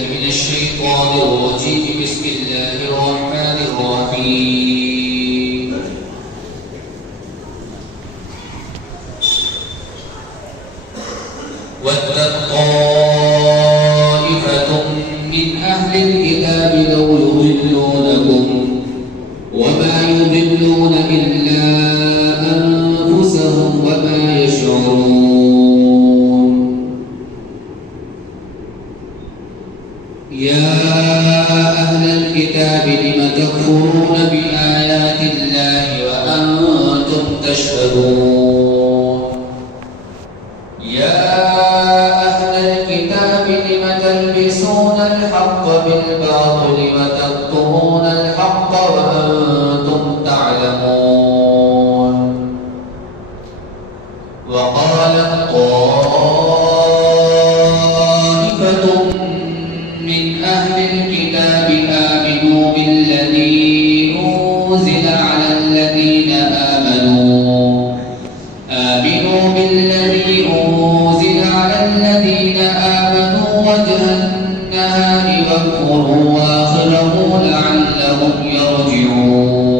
من الشيطان الرجيم. بسم الله الرحمن الرحيم. وَدَّت طَّائِفَةٌ مِّنْ أَهْلِ الْكِتَابِ لَوْ يُضِلُّونَكُمْ وَمَا يُضِلُّونَ إِلَّا أَنفُسَهُمْ وَمَا يَشْعُرُونَ. يَا أَهْلَ الْكِتَابِ لِمَ تَكْفُرُونَ بِآيَاتِ اللَّهِ وَأَنتُمْ تَشْهَدُونَ. يَا أَهْلَ الْكِتَابِ لِمَ تَلْبِسُونَ الْحَقَّ بِالْبَاطِلِ وَتَكْتُمُونَ الْحَقَّ وَأَنتُمْ تَعْلَمُونَ. وَقَالَتْ طَائِفَةٌ مِّنْ أَهْلِ الْكِتَابِ آمِنُوا بِالَّذِي أُنزِلَ عَلَى الَّذِينَ آمَنُوا وَجْهَ النَّهَارِ وَاكْفُرُوا آخِرَهُ لَعَلَّهُمْ يَرْجِعُونَ.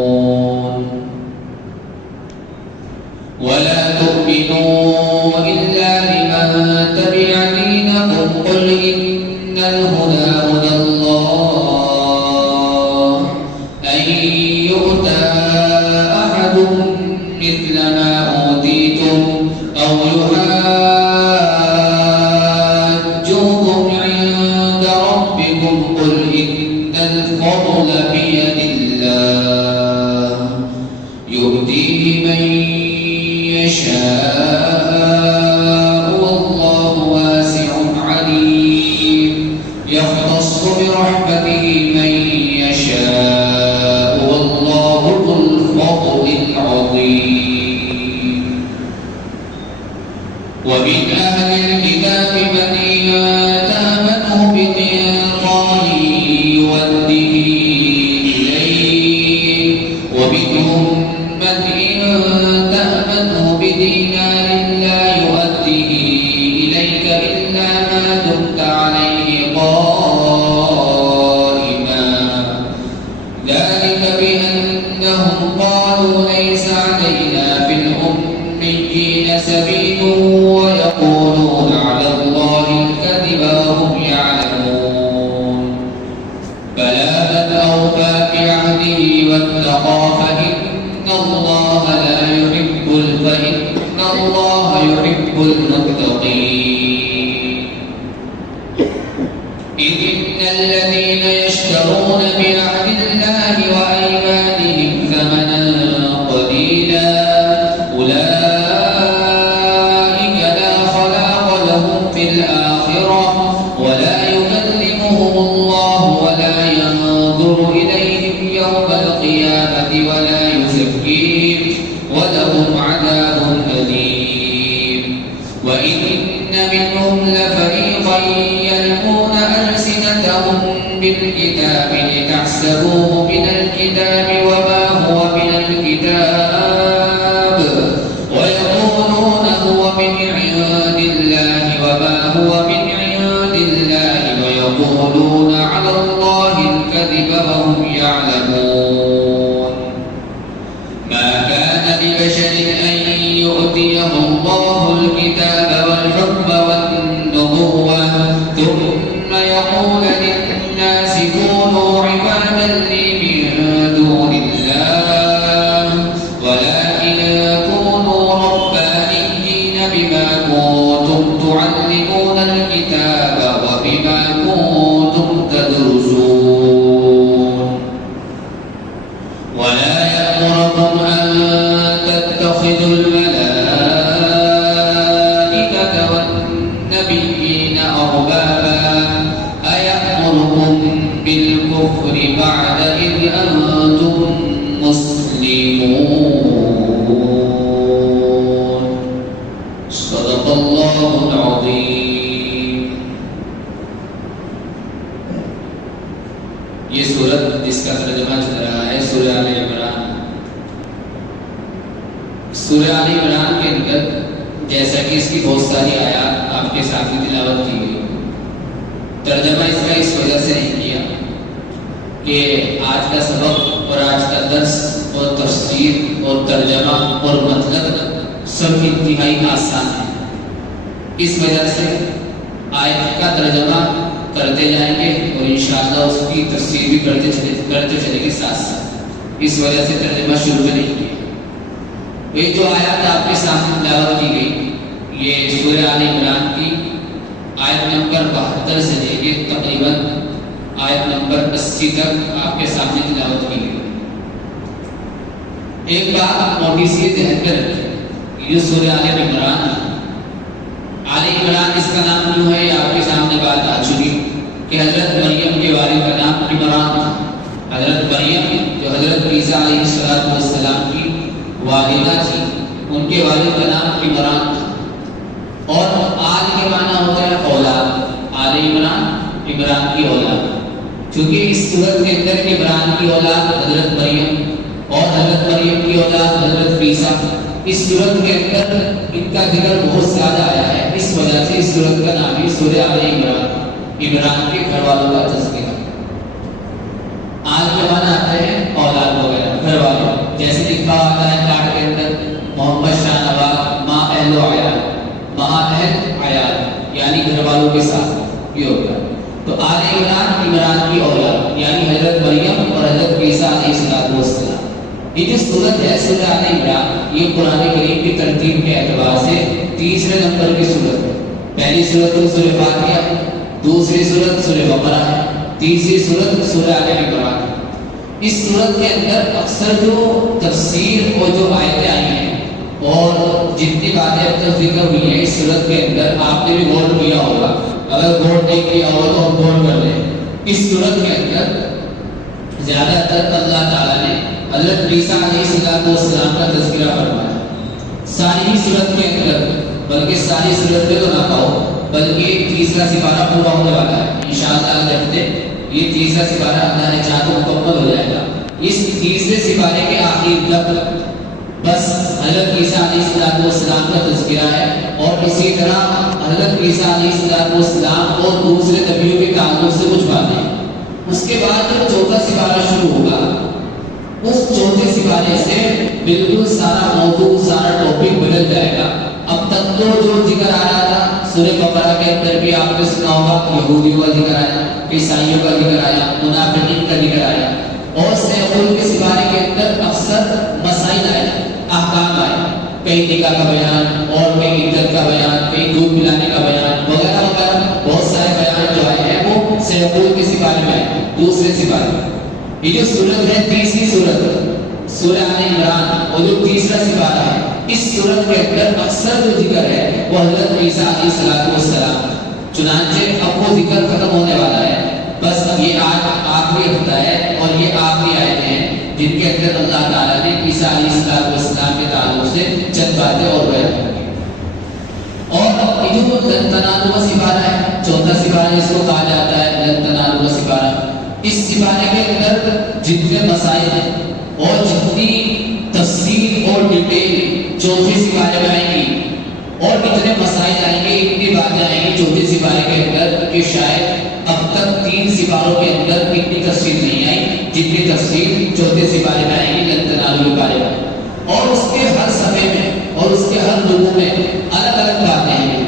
وَلَا تُؤْمِنُوا إِلَّا لِمَن تَبِعَ دِينَكُمْ قُلْ إِنَّ الْهُدَىٰ هُدَى اللَّهِ أَن يُؤْتَىٰ أَحَدٌ مِّثْلَ مَا أُوتِيتُمْ أَوْ يُحَاجُّوكُمْ عِندَ رَبِّكُمْ قُلْ إِنَّ الْفَضْلَ بِيَدِ اللَّهِ يُؤْتِيهِ مَن يَشَاءُ وَاللَّهُ وَاسِعٌ عَلِيمٌ. يَخْتَصُّ بِرَحْمَتِهِ مَن يَشَاءُ وَاللَّهُ ذُو الْفَضْلِ الْعَظِيمِ. وَمِنْ أَهْلِ الْكِتَابِ مَن تَأْمَنْهُ بِقِنطَارٍ يُؤَدِّهِ إِلَيْكَ وَمِنْهُم مَّن إِن تَأْمَنْهُ بِدِينَارٍ لَّا يُؤَدِّهِ إِلَيْكَ إِلَّا مَا دُمْتَ عَلَيْهِ قَائِمًا. ذَلِكَ بِأَنَّهُمْ قَالُوا لَيْسَ عَلَيْنَا فِي الْأُمِّيِّينَ سَبِيلٌ وَيَقُولُونَ عَلَى اللَّهِ الْكَذِبَ وَهُمْ يَعْلَمُونَ. بَلَىٰ مَنْ أَوْفَىٰ بِعَهْدِهِ وَاتَّقَىٰ فَإِنَّ اللَّهَ يُحِبُّ الْمُتَّقِينَ. إِنَّ الَّذِينَ يَشْتَرُونَ بِعَهْدِ اللَّهِ وَأَيْمَانِهِمْ ثَمَنًا قَلِيلًا أُولَٰئِكَ لَا خَلَاقَ لَهُمْ فِي الْآخِرَةِ وَلَا يُكَلِّمُهُمُ اللَّهُ وَلَا يَنظُرُ إِلَيْهِمْ يَوْمَ الْقِيَامَةِ وَلَا يُزَكِّيهِمْ وَلَهُمْ عَذَابٌ أَلِيمٌ. وَإِنَّ مِنْهُمْ لَفَرِيقًا يَلْوُونَ أَلْسِنَتَهُم بِالْكِتَابِ لِتَحْسَبُوهُ مِنَ الْكِتَابِ وَمَا هُوَ مِنَ الْكِتَابِ وَيَقُولُونَ هُوَ مِنْ عِندِ اللَّهِ وَمَا هُوَ مِنْ عِندِ اللَّهِ وَيَقُولُونَ عَلَى اللَّهِ الْكَذِبَ وَهُمْ يَعْلَمُونَ. مَا كَانَ لِبَشَرٍ أَن يُؤْتِيَهُ اللَّهُ الْكِتَابَ وَالْحُكْمَ وَالنُّبُوَّةَ ثُمَّ يَقُولَ لِلنَّاسِ كُونُوا عِبَادًا لِّي مِن دُونِ اللَّهِ وَلَٰكِن كُونُوا رَبَّانِيِّينَ بِمَا كُنتُمْ تُعَلِّمُونَ الْكِتَابَ وَبِمَا كُنتُمْ تَدْرُسُونَ. وَلَا يَأْمُرَكُمْ أَن تَتَّخِذُوا الْمَلَائِكَةَ وَالنَّبِيِّينَ أَرْبَابًا أَيَأْمُرُكُم بِالْكُفْرِ بَعْدَ إِذْ أَنتُم مُّسْلِمُونَ. صدق الله العظيم. یہ سورت جس کا ترجمہ چل رہا ہے سورہ آل عمران. سورہ آل عمران کے اندر جیسا کہ اس کی بہت ساری آیات آپ کے سامنے تلاوت کی گئی. ترجمہ اس کا اس وجہ سے نہیں کیا کہ آج کا سبق اور آج کا درس اور تفسیر اور ترجمہ اور مطلب سب انتہائی آسان ہے. اس وجہ سے آیت کا ترجمہ کرتے جائیں گے اور انشاءاللہ اس کی تفسیر بھی کرتے چلیں گے ساتھ ساتھ. اس وجہ سے ترجمہ شروع میں نہیں کیا. یہ جو آیات آپ کے سامنے تلاوت کی گئی یہ سورہ آل عمران کی آیت نمبر 72 سے لے کے تقریباً آیت نمبر 80 تک آپ کے سامنے تلاوت کی گئی. ایک بات نوٹس کے ذہن میں رکھیں، یہ سورہ آل عمران ہے. آل عمران اس کا نام کیوں ہے؟ آپ کے سامنے بات آ چکی کہ حضرت مریم کے والد کا نام عمران تھا. حضرت مریم جو حضرت عیسیٰ علیہ السلام کی والدہ تھی، ان کے والد کا نام عمران تھا. اور آل کے معنی ہوتا ہے اولاد. آل عمران، عمران کی اولاد. چونکہ اس صورت کے اندر عمران کی اولاد حضرت مریم اور حضرت مریم کی اولاد حضرت عیسیٰ، اس صورت کے اندر ان کا ذکر بہت زیادہ آیا ہے. اس وجہ سے اس صورت کا نام ہی سورہ آل عمران، عمران کے گھر والوں کا تذکرہ. آل کے معنی آتے ہیں اولاد وغیرہ، گھر والے. جیسے لکھا آتا ہے کارڈ کے اندر محمد شاہ نواز ماں اہل و عیال، ماں اہل عیال یعنی گھر والوں کے ساتھ یہ ہوتا ہے. تو آل عمران عمران کی اولاد یعنی حضرت مریم اور حضرت عیسیٰ علیہ السلام. یہ جو صورت ہے سورہ آل عمران، یہ قرآن کریم کی ترتیب کے اعتبار سے تیسرے نمبر کی صورت ہے. پہلی صورت تو سورہ فاتحہ، دوسری صورت سورہ بقرہ ہے، تیسری صورت سورہ آل عمران. اس صورت کے اندر اکثر جو تفسیر اور جو آیتیں آئی ہیں اور جتنی باتیں اب تک ذکر ہوئی ہیں اس صورت کے اندر، آپ نے بھی غور کیا ہوگا. اگر غور نہیں کیا ہوگا تو ہم غور کر لیں. اس صورت کے اندر زیادہ تر اللہ تعالیٰ نے حضرت عیسیٰ علیہ السلام کا تذکرہ فرمایا. ساری صورت کے اندر، بلکہ ساری صورت میں تو نہ کہو بلکہ تیسرا سپارہ پورا ہونے والا ہے انشاءاللہ. اگلے ہفتے یہ تیسرا سپارہ اللہ نے چاہا تو مکمل ہو جائے گا. اس تیسرے سپارے کے آخر تک بس حضرت عیسیٰ علیہ السلام کا تذکرہ ہے. اور اسی طرح حضرت عیسیٰ علیہ السلام اور دوسرے نبیوں کے تعلق سے کچھ باتیں. اس کے بعد جو چوتھا سپارہ شروع ہوگا، اس چوتھے سپارے سے بالکل سارا موضوع، سارا ٹاپک بدل جائے گا. اب تک تو جو ذکر آ رہا تھا سورہ بقرہ کے اندر بھی آپ نے سنا ہوگا، یہودیوں کا ذکر آیا، عیسائیوں کا ذکر آیا، منافقین کا ذکر آیا. اور سیغول کے سپارے کے اندر اکثر مسائل آئے، احکام آئے. کہیں نکاح کا بیان اور کہیں عدت کا بیان، کہیں دودھ پلانے کا بیان وغیرہ وغیرہ بہت سارے بیان جو آئے ہیں وہ سیغول کے سپارے میں آئے. دوسرے سپارے یہ جو صورت ہے تیسری صورت سورہ آل عمران اور جو تیسرا سپارہ ہے، اس صورت کے اندر اکثر جو ذکر ہے وہ حضرت عیسیٰ علیہ السلام. چنانچہ اب وہ ذکر ختم ہونے والا ہے. بس یہ آج آخری ہفتہ ہے اور یہ آخری آیتیں ہیں جن کے اندر اللہ تعالیٰ نے عیسیٰ علیہ السلام کے تعلق سے چند باتیں اور بیان کی. اور یہ جو لن تنالوا سپارہ ہے، چوتھا سپارہ جس کو کہا جاتا ہے لن تنالوا سپارہ، اس سپارے کے اندر جتنے مسائل ہیں اور جتنی تفصیل اور ڈیٹیل چوتھے سپارے میں آئیں گی اور اتنے مسائل آئیں گے، اتنی باتیں آئیں گی چوتھے سپارے کے اندر کہ شاید اب تک 3 سپاروں کے اندر اتنی تفصیل نہیں آئی جتنی تفصیل چوتھے سپارے میں آئیں گی لن تنالوا سپارے میں. اور اس کے ہر صفحے میں اور اس کے ہر لوگوں میں الگ الگ باتیں ہیں.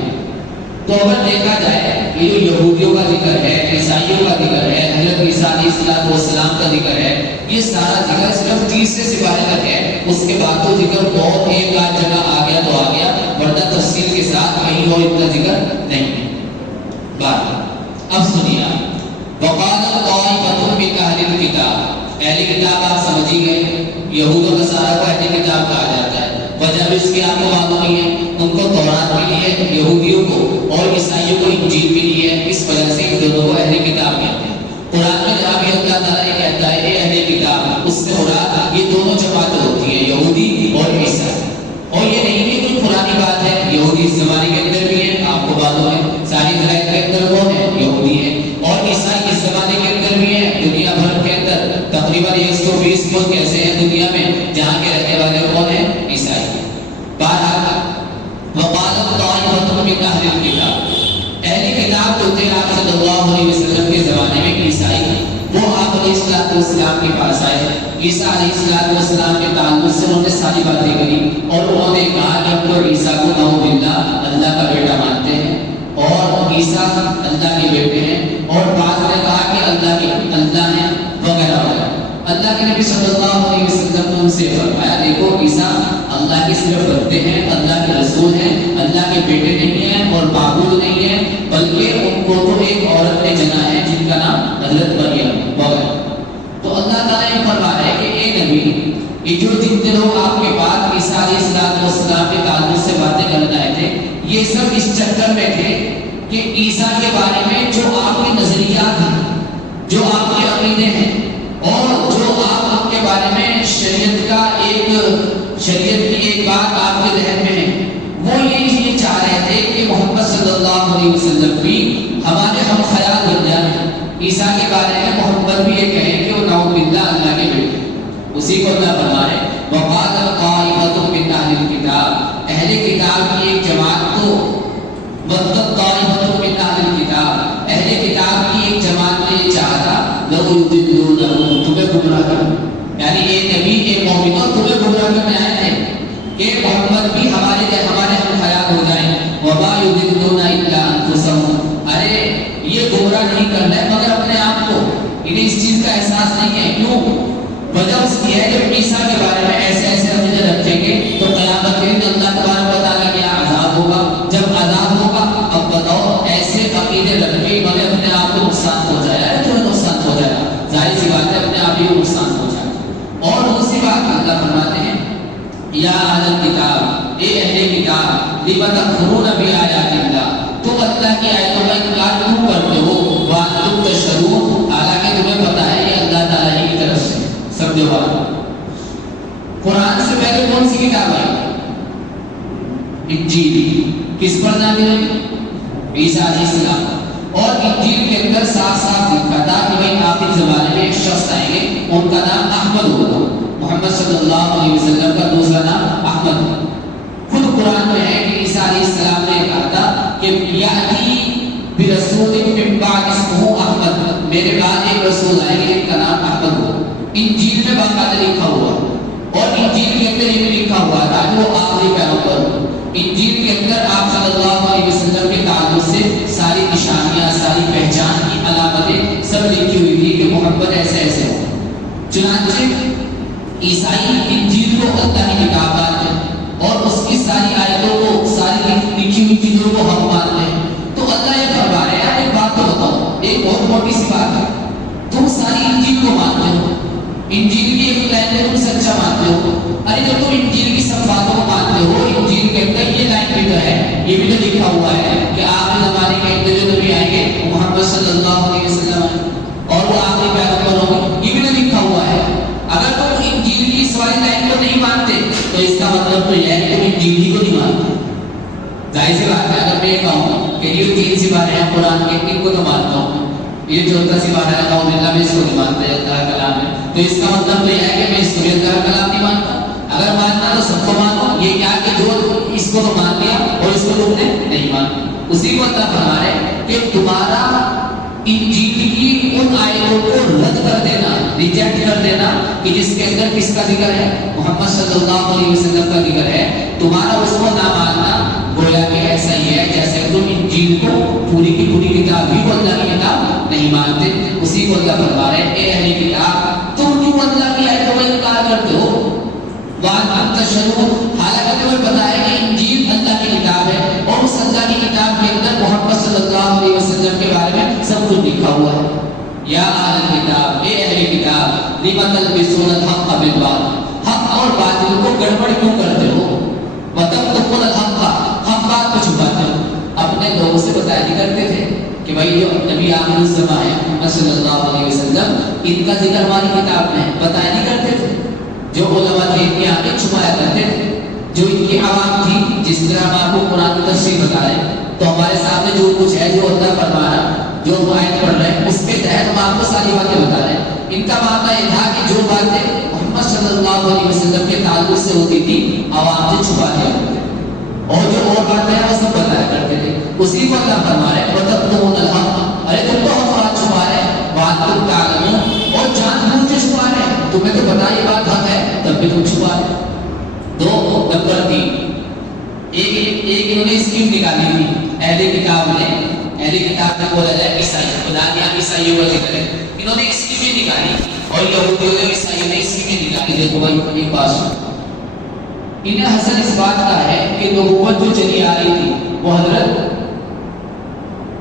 تو اگر دیکھا جائے یہ جو یہودیوں کا ذکر ہے، عیسائیوں کا ذکر ہے، حضرت عیسیٰ علیہ السلام کا ذکر ہے، یہ سارا ذکر صرف تیسرے سپارے تک ہے. اس کے بعد تو ذکر بہت ایک آدھ جگہ آ گیا تو آ گیا، ورنہ تفصیل کے ساتھ کہیں اور اتنا ذکر نہیں ہے. بات اب سنیے، وقال طائفۃ من اہل الکتاب، اہل کتاب آپ سمجھ ہی گئے، یہود و نصارہ کو اہل کتاب کہا جاتا ہے. وجہ بھی اس کی آپ کو معلوم نہیں ہے، ان کو تورات بھی نہیں ہے یہودیوں کو اور عیسائیوں کو انجیل بھی نہیں ہے. اس وجہ سے ان دونوں کو اہل کتاب کہتے ہیں. قرآن میں جہاں بھی اللہ تعالیٰ نے کہتا ہے اے اہل کتاب، اس سے مراد یہ دونوں جماعتیں ہوتی ہیں، یہودی اور عیسائی. اور یہ نہیں کہ کوئی پرانی بات ہے، یہودی اس زمانے کے اندر بھی ہے، آپ کو معلوم ہے ساری ذرائع کے اندر کون ہے؟ یہودی ہے. اور عیسائی اس زمانے کے اندر بھی ہے. دنیا بھر کے اندر تقریباً 120 ملک ایسے ہیں دنیا میں جہاں کے رہنے والے کون ہیں؟ عیسائی. وقالت طائفۃ من اہل الکتاب، اہل کتاب جو تھے آپ صلی اللہ علیہ السلام کے پاس آئے، عیسیٰ علیہ السلام کے تعلق سے انہوں نے ساری باتیں کری اور انہوں نے کہا کہ ہم تو عیسیٰ کو نعوذ باللہ اللہ کا بیٹا مانتے ہیں اور عیسیٰ اللہ کے بیٹے ہیں، اور بعض نے کہا کہ اللہ ہیں وغیرہ وغیرہ۔ اللہ کے نبی صلی اللہ علیہ وسلم نے ان سے فرمایا دیکھو عیسیٰ اللہ کے صرف بندے ہیں، اللہ کے رسول ہیں، اللہ کے بیٹے نہیں ہیں اور معبود نہیں ہیں، بلکہ ان کو تو ایک عورت نے جنا ہے جن کا نام حضرت مریم وغیرہ۔ تو اللہ تعالیٰ نے فرمایا ہے کہ اے نبی، یہ جو جتنے لوگ آپ کے بعد عیسیٰ علیہ السلام کے تعلق سے باتیں کرنے آئے تھے، یہ سب اس چکر میں تھے کہ عیسیٰ کے بارے میں جو آپ کے نظریات ہیں، جو آپ کے عقیدے ہیں اور جو آپ کے بارے میں شریعت کی ایک بات آپ کے ذہن میں ہے، وہ یہ چاہ رہے تھے کہ محمد صلی اللہ علیہ وسلم بھی ہمارے ہم خیال بن جائیں، عیسیٰ کے بارے میں محمد بھی یہ کہیں کہ وہ نعوذ باللہ اللہ کے بیٹے۔ اسی کو اللہ فرمائے وقال طائفۃ من اہل الکتاب، اہل کتاب کی ایک جماعت کو وقت طائفۃ من اہل الکتاب، اہل کتاب کی ایک جماعت نے چاہتا لو یضلونکم، تمہیں گمراہ کرنا، یعنی اے نبی اے مومنوں تمہیں گمراہ کرنے آئے تھے کہ محمد بھی ہمارے ہم خیال ہو جائیں، وما یضلون الا انفسهم، ارے یہ گمراہ نہیں کرنا ہے مگر اپنے آپ کو، انہیں اس چیز کا احساس نہیں ہے۔ کیوں؟ وجہ اس کی ہے کہ عیسیٰ کے بارے میں ایسے عقیدے رکھیں گے تو قیامت کے دن اللہ تبارک و تعالیٰ کیا عذاب ہوگا، جب عذاب ہوگا اب بتاؤ ایسے عقیدے رکھ کے مگر اپنے آپ کو نقصان پہنچایا ہے، تمہیں نقصان پہنچایا، ظاہر سی بات ہے اپنے آپ ہی کو نقصان پہنچایا۔ اور دوسری بات اللہ فرماتے ہیں یا اہل الکتاب، اے اہل کتاب لم تکفرون بآیات اللہ، تم اللہ کی آیتوں کا انکار کیوں کرتے ہو، وانتم تشہدون، حالانکہ تمہیں پتہ ہے یہ اللہ تعالیٰ ہی کی طرف سے۔ سمجھو بات، قرآن سے پہلے کون سی کتاب آئی؟ انجیل، کس پر نازل ہوئی؟ عیسیٰ علیہ السلام، اور انجیل کے اندر صاف صاف لکھا تھا کہ بھائی آخر زمانے میں ایک شخص آئیں گے ان کا نام احمد ہوگا، محمد صلی اللہ علیہ وسلم کا دوسرا نام احمد ہے۔ خود قرآن میں ہے کہ عیسیٰ علیہ السلام نے کہا تھا کہ یاتی برسول من بعد اسمہ احمد، میرے بعد ایک رسول آئے گا ان کا نام احمد ہوگا۔ انجیل میں باقاعدہ لکھا ہوا، اور انجیل کے اندر یہ بھی لکھا ہوا تھا کہ وہ آخری پیغمبر۔ انجیل کے اندر آپ صلی اللہ علیہ وسلم کے تعلق سے ساری نشانیاں، ساری پہچان کی علامتیں سب لکھی ہوئی تھی کہ محمد ایسے ایسے ہو۔ چنانچہ عیسائی انجیل کو اللہ کی کتاب مانتے ہیں اور اس کی ساری آیتوں کو، ساری لکھی ہوئی چیزوں کو ہم مانتے ہیں۔ تو اللہ یہ فرما رہے ہیں، ایک بات تو بتاؤ، ایک بہت موٹی سی بات ہے، تم ساری انجیل کو مانتے ہو، انجیل کی ایک لائن میں تم سچا مانتے ہو، ارے جب تم انجیل کی سب باتوں کو مانتے ہو، انجیل کے اندر یہ لائن بھی تو ہے، یہ بھی تو لکھا ہوا ہے کہ آخری زمانے کے اندر جو نبی آئیں گے وہ محمد صلی اللہ علیہ وسلم آئیں اور وہ آخری پیغمبر ہوں گے، یہ بھی تو لکھا ہوا ہے۔ اگر تم انجیل کی اس والی لائن کو نہیں مانتے تو اس کا مطلب تو یہ ہے کہ تم انجیل ہی کو نہیں مانتے۔ ظاہر سی بات ہے، اگر میں یہ کہوں کہ یہ 3 سپارے ہیں قرآن کے، ان کو تو مانتا ہوں، یہ 14 سپارہ ہے نعوذ باللہ میں اس کو نہیں مانتا ہے، اللہ کا کلام ہے، تو اس کا مطلب تو یہ ہے کہ میں اس کو بھی اللہ کا کلام نہیں مانتا۔ اگر ماننا تو سب کو مانو، یہ کیا کہ جو اس کو تو مان لیا اور اس کو تم نے نہیں مانا۔ اسی کو اللہ فرما رہے کہ تمہارا انجیل کی ان آیتوں کو رد کر دینا، ریجیکٹ کر دینا کہ جس کے اندر کس کا ذکر ہے، محمد صلی اللہ علیہ وسلم کا ذکر ہے، تمہارا اس کو نہ ماننا گویا کہ ایسا ہی ہے جیسے تم انجیل کو پوری کی پوری کتاب ہی کو اللہ کی کتاب نہیں مانتے۔ اسی کو اللہ فرما رہے اے اہل کتاب تم کیوں اللہ کی آیتوں کا انکار کرتے ہو، وانتم تشہدون، حالانکہ تمہیں پتہ ہے کہ انجیل اللہ کی کتاب ہے اور اس اللہ کی کتاب کے اندر محمد صلی اللہ علیہ وسلم کے بارے میں سب کچھ لکھا ہوا ہے۔ یا اہل کتاب، اے اہل کتاب لم تلبسون الحق بالباطل، حق اور باطل کو گڑبڑ کیوں کرتے ہو، وتکتمون الحق، حق بات کو چھپاتے ہو۔ اپنے لوگوں سے بتایا نہیں کرتے تھے کہ بھائی جو نبی آخر الزمان ہے محمد صلی اللہ علیہ وسلم، ان کا ذکر ہماری کتاب میں ہے، بتایا نہیں کرتے تھے۔ جو علماء تھے ان کی آنکھیں چھپایا کرتے تھے، جو ان کی عوام تھی، جس طرح ہم آپ کو قرآن کی تفسیر بتا رہے ہیں تو ہمارے سامنے جو کچھ ہے، جو اللہ فرما رہا، جو ہم آیت پڑھ رہے ہیں، اس کے تحت ہم آپ کو ساری باتیں بتا رہے ہیں۔ ان کا معاملہ یہ تھا کہ جو باتیں محمد صلی اللہ علیہ وسلم کے تعلق سے ہوتی تھی عوام سے چھپا دیا کرتے تھے، اور جو اور باتیں ہیں وہ سب بتایا کرتے تھے۔ اسی کو اللہ فرما رہے ہیں وَتَكْتُمُونَ الْحَقَّ، ارے تم تو حق بات چھپا رہے ہیں، وَأَنْتُمْ تَعْلَمُونَ، اور جان بوجھ کے تمہیں تو پتا یہ بات حق ہے تب بھی تم چھپا ہے. 2 نمبر 3 ایک انہوں نے اسکیم نکالی تھی اہل کتاب نے بولا جائے عیسائی خدا نے عیسائیوں کا ذکر ہے, انہوں نے اسکیمیں نکالی اور یہودیوں نے عیسائیوں نے اسکیمیں نکالی. دیکھو بھائی ایک بات سنو, انہیں حسن اس بات کا ہے کہ نبوت جو چلی آ رہی تھی وہ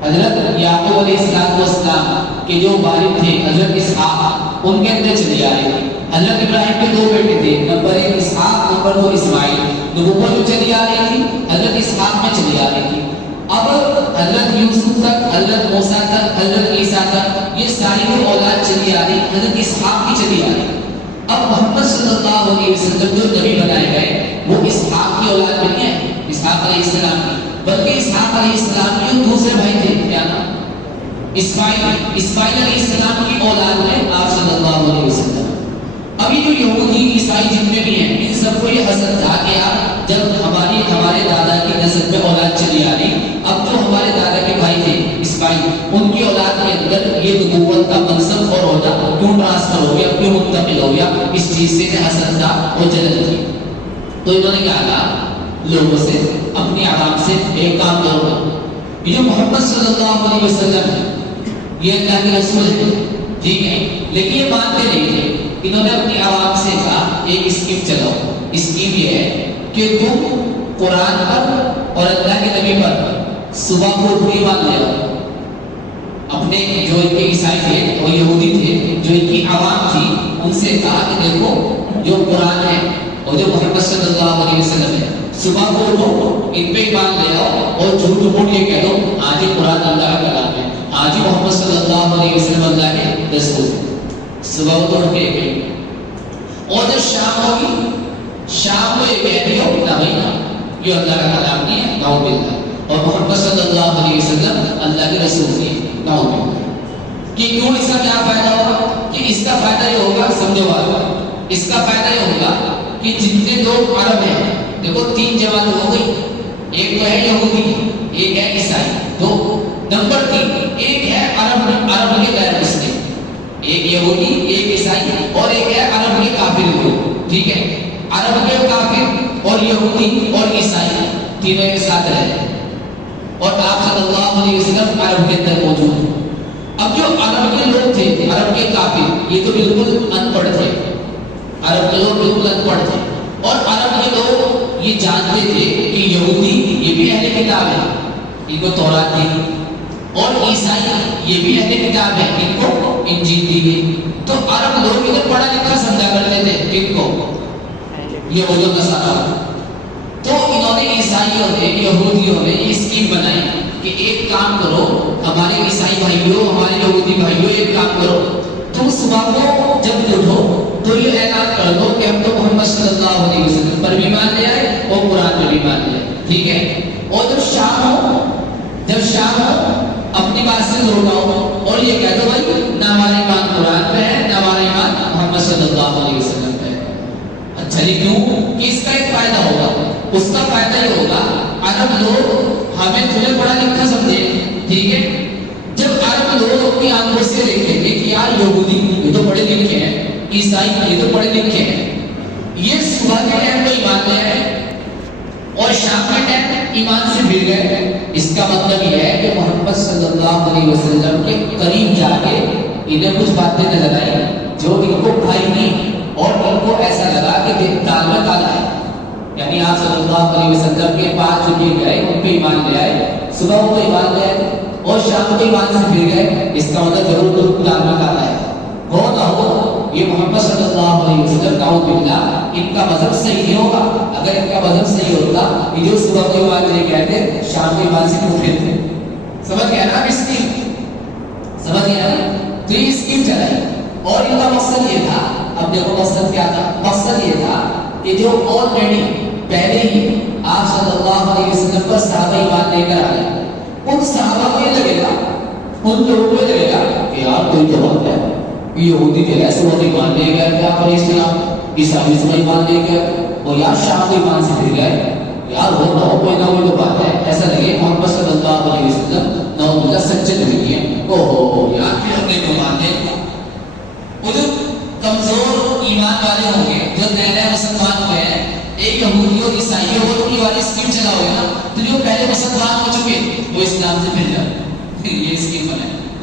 حضرت یعقوب علیہ السلام کے جو والد تھے حضرت اسحاق ان کے اندر چلی آ رہی تھی. حضرت ابراہیم کے 2 بیٹے تھے, نمبر 1 اسحاق, نمبر 2 اسماعیل. نبوت جو چلی آ رہی تھی حضرت اسحاق میں چلی آ رہی تھی. اب حضرت یوسف تک, حضرت موسیٰ تک, حضرت عیسیٰ تک یہ ساری جو اولاد چلی آ رہی حضرت اسحاق کی چلی آ رہی. اب محمد صلی اللہ علیہ وسلم جو نبی بنائے گئے وہ اسحاق کی اولاد نہیں ہے, اسحاق علیہ السلام کی, بلکہ اسحاق علیہ السلام کے دوسرے بھائی تھے, کیا نام, اسماعیل علیہ السلام کی اولاد میں آپ صلی اللہ علیہ وسلم. ابھی جو یہودی عیسائی جتنے بھی ہیں ان سب کو یہ حسد تھا کہ آپ جب ہمارے دادا کی نسل میں اولاد چلی آ رہی, اب جو ہمارے دادا کے بھائی تھے اسماعیل ان کی اولاد کے اندر یہ نبوت کا منصب اور عہدہ کیوں ٹرانسفر ہو گیا, کیوں منتقل ہو گیا, اس چیز سے حسد تھا اور جلن تھی. تو انہوں نے کہا لوگوں سے, اپنی عوام سے ایک کام کرو, یہ جو محمد صلی اللہ علیہ وسلم ہے یہ اللہ کے رسول ہے, ٹھیک ہے, لیکن یہ مانتے نہیں تھے. انہوں نے اپنی عوام سے کہا ایک اسکیم چلاؤ, اسکیم یہ ہے کہ تم قرآن پر اور اللہ کے نبی پر صبح کو اٹھ کے ایمان لے آؤ. اپنے جو ان کے عیسائی تھے اور یہودی تھے, جو ان کی عوام تھی, ان سے کہا کہ دیکھو جو قرآن ہے اور جو محمد صلی اللہ علیہ وسلم ہے, صبح کو اٹھو ان پہ ایمان لے آؤ اور جھوٹ موٹ یہ کہہ دو آج ہی قرآن اللہ کا کلام ہے, آج ہی محمد صلی اللہ علیہ وسلم اللہ کے رسول ہے. صبح کو اٹھ کے گئے اور جب شام ہوگی شام کو یہ کہہ دیا نہ بھائی نا یہ اللہ کا کلام نہیں ہے, نعوذ باللہ, اور محمد صلی اللہ علیہ وسلم اللہ کے رسول نہیں ہے, نعوذ باللہ. کہ کیوں, اس کا کیا فائدہ ہوگا, کہ اس کا فائدہ یہ ہوگا, سمجھو بات, اس کا فائدہ یہ ہوگا کہ جتنے لوگ عرب ہیں, دیکھو 3 جماعت ہو گئی, ایک تو ہے یہودی, ایک ہے عیسائی, 2 نمبر 3 ایک ہے عرب کے غیر مسلم, ایک یہودی, ایک عیسائی اور ایک ہے عرب کے کافر لوگ, ٹھیک ہے. عرب کے کافر اور یہودی اور عیسائی تینوں کے ساتھ رہے اور آپ صلی اللہ علیہ وسلم عرب کے اندر موجود ہیں. اب جو عرب کے لوگ تھے, عرب کے کافر, یہ تو بالکل ان پڑھ تھے, عرب کے لوگ بالکل ان پڑھ تھے, اور عرب کے لوگ یہ جانتے تھے کہ یہودی یہ بھی اہل کتاب ہے, ان کو تورات دی, اور عیسائی یہ بھی اہل کتاب ہے, ان کو انجیل دی گئی. تو عرب لوگ ادھر پڑھا لکھا سمجھا کرتے تھے کن کو, یہودیوں کا سارا. تو انہوں نے عیسائیوں نے, یہودیوں نے یہ اسکیم بنائی کہ ایک کام کرو, ہمارے عیسائی بھائیوں, ہمارے یہودی بھائیوں, ایک کام کرو, تم صبح کو جب اٹھو تو یہ اعلان کر دو کہ ہم تو محمد صلی اللہ علیہ وسلم پر بھی مان لے آئے اور قرآن پر بھی مان لے آئے, ٹھیک ہے. اور جب شام ہو اپنی بات سے لوٹ آؤ اور یہ کہہ دو بھائی نہ ہمارا ایمان قرآن پہ ہے, نہ ہمارا ایمان محمد صلی اللہ علیہ وسلم پہ ہے. اچھا جی, کیوں, کہ اس کا ایک فائدہ ہوگا, اس کا فائدہ یہ ہوگا عرب لوگ ہمیں تمہیں پڑھا لکھا سمجھے, ٹھیک ہے. جب عرب لوگ اپنی آنکھوں سے دیکھیں گے کہ یار یہودی یہ تو پڑھے لکھے ہیں, عیسائی یہ تو پڑھے لکھے ہیں, یہ صبح کے ٹائم میں ایمان لے آئے اور شام کے ٹائم ایمان سے بھر گئے, اس کا مطلب یہ ہے کہ محمد صلی اللہ علیہ وسلم کے قریب جا کے انہیں کچھ باتیں نظر آئی جو ان کو بھائی نہیں, اور ان کو ایسا لگا کہ دال میں کالا ہے. یعنی آپ صلی اللہ علیہ وسلم کے پاس جو یہ گئے ان پہ ایمان لے آئے, صبح وہ ایمان لے آئے اور شام کو ایمان سے پھر گئے, اس کا مطلب ضرور دال میں کالا ہے. ہو نہ ہو یہ محمد صلی اللہ علیہ وسلم نعوذ باللہ ان کا مذہب صحیح نہیں ہوگا. اگر ان کا مذہب صحیح ہوتا, یہ جو صبح کو ایمان لے گئے تھے شام کو ایمان سے کیوں پھرتے. سمجھ گیا نا اسکیم, سمجھ گیا نا. تو یہ اسکیم چلائی اور ان کا مقصد یہ تھا, اب دیکھو مقصد کیا تھا, مقصد یہ تھا کہ جو آلریڈی پہلے ہی آپ صلی اللہ علیہ وسلم پر صحابہ ایمان لے کر آئے, ان صحابہ کو یہ لگے گا, ان لوگوں کو یہ لگے گا کہ یار کوئی تو بات ہے, یہودی جو ہے صبح ایمان لے گئے کیا پر اسلام, عیسائی صبح ایمان لے گئے اور یار شام کو ایمان سے پھر گئے, یار وہ نہ ہو کوئی نہ کوئی تو بات ہے. ایسا لگے محمد صلی اللہ علیہ وسلم نعوذ باللہ سچے نبی ہیں, او ہو یار پھر ہم نے ایمان لے. وہ جو کمزور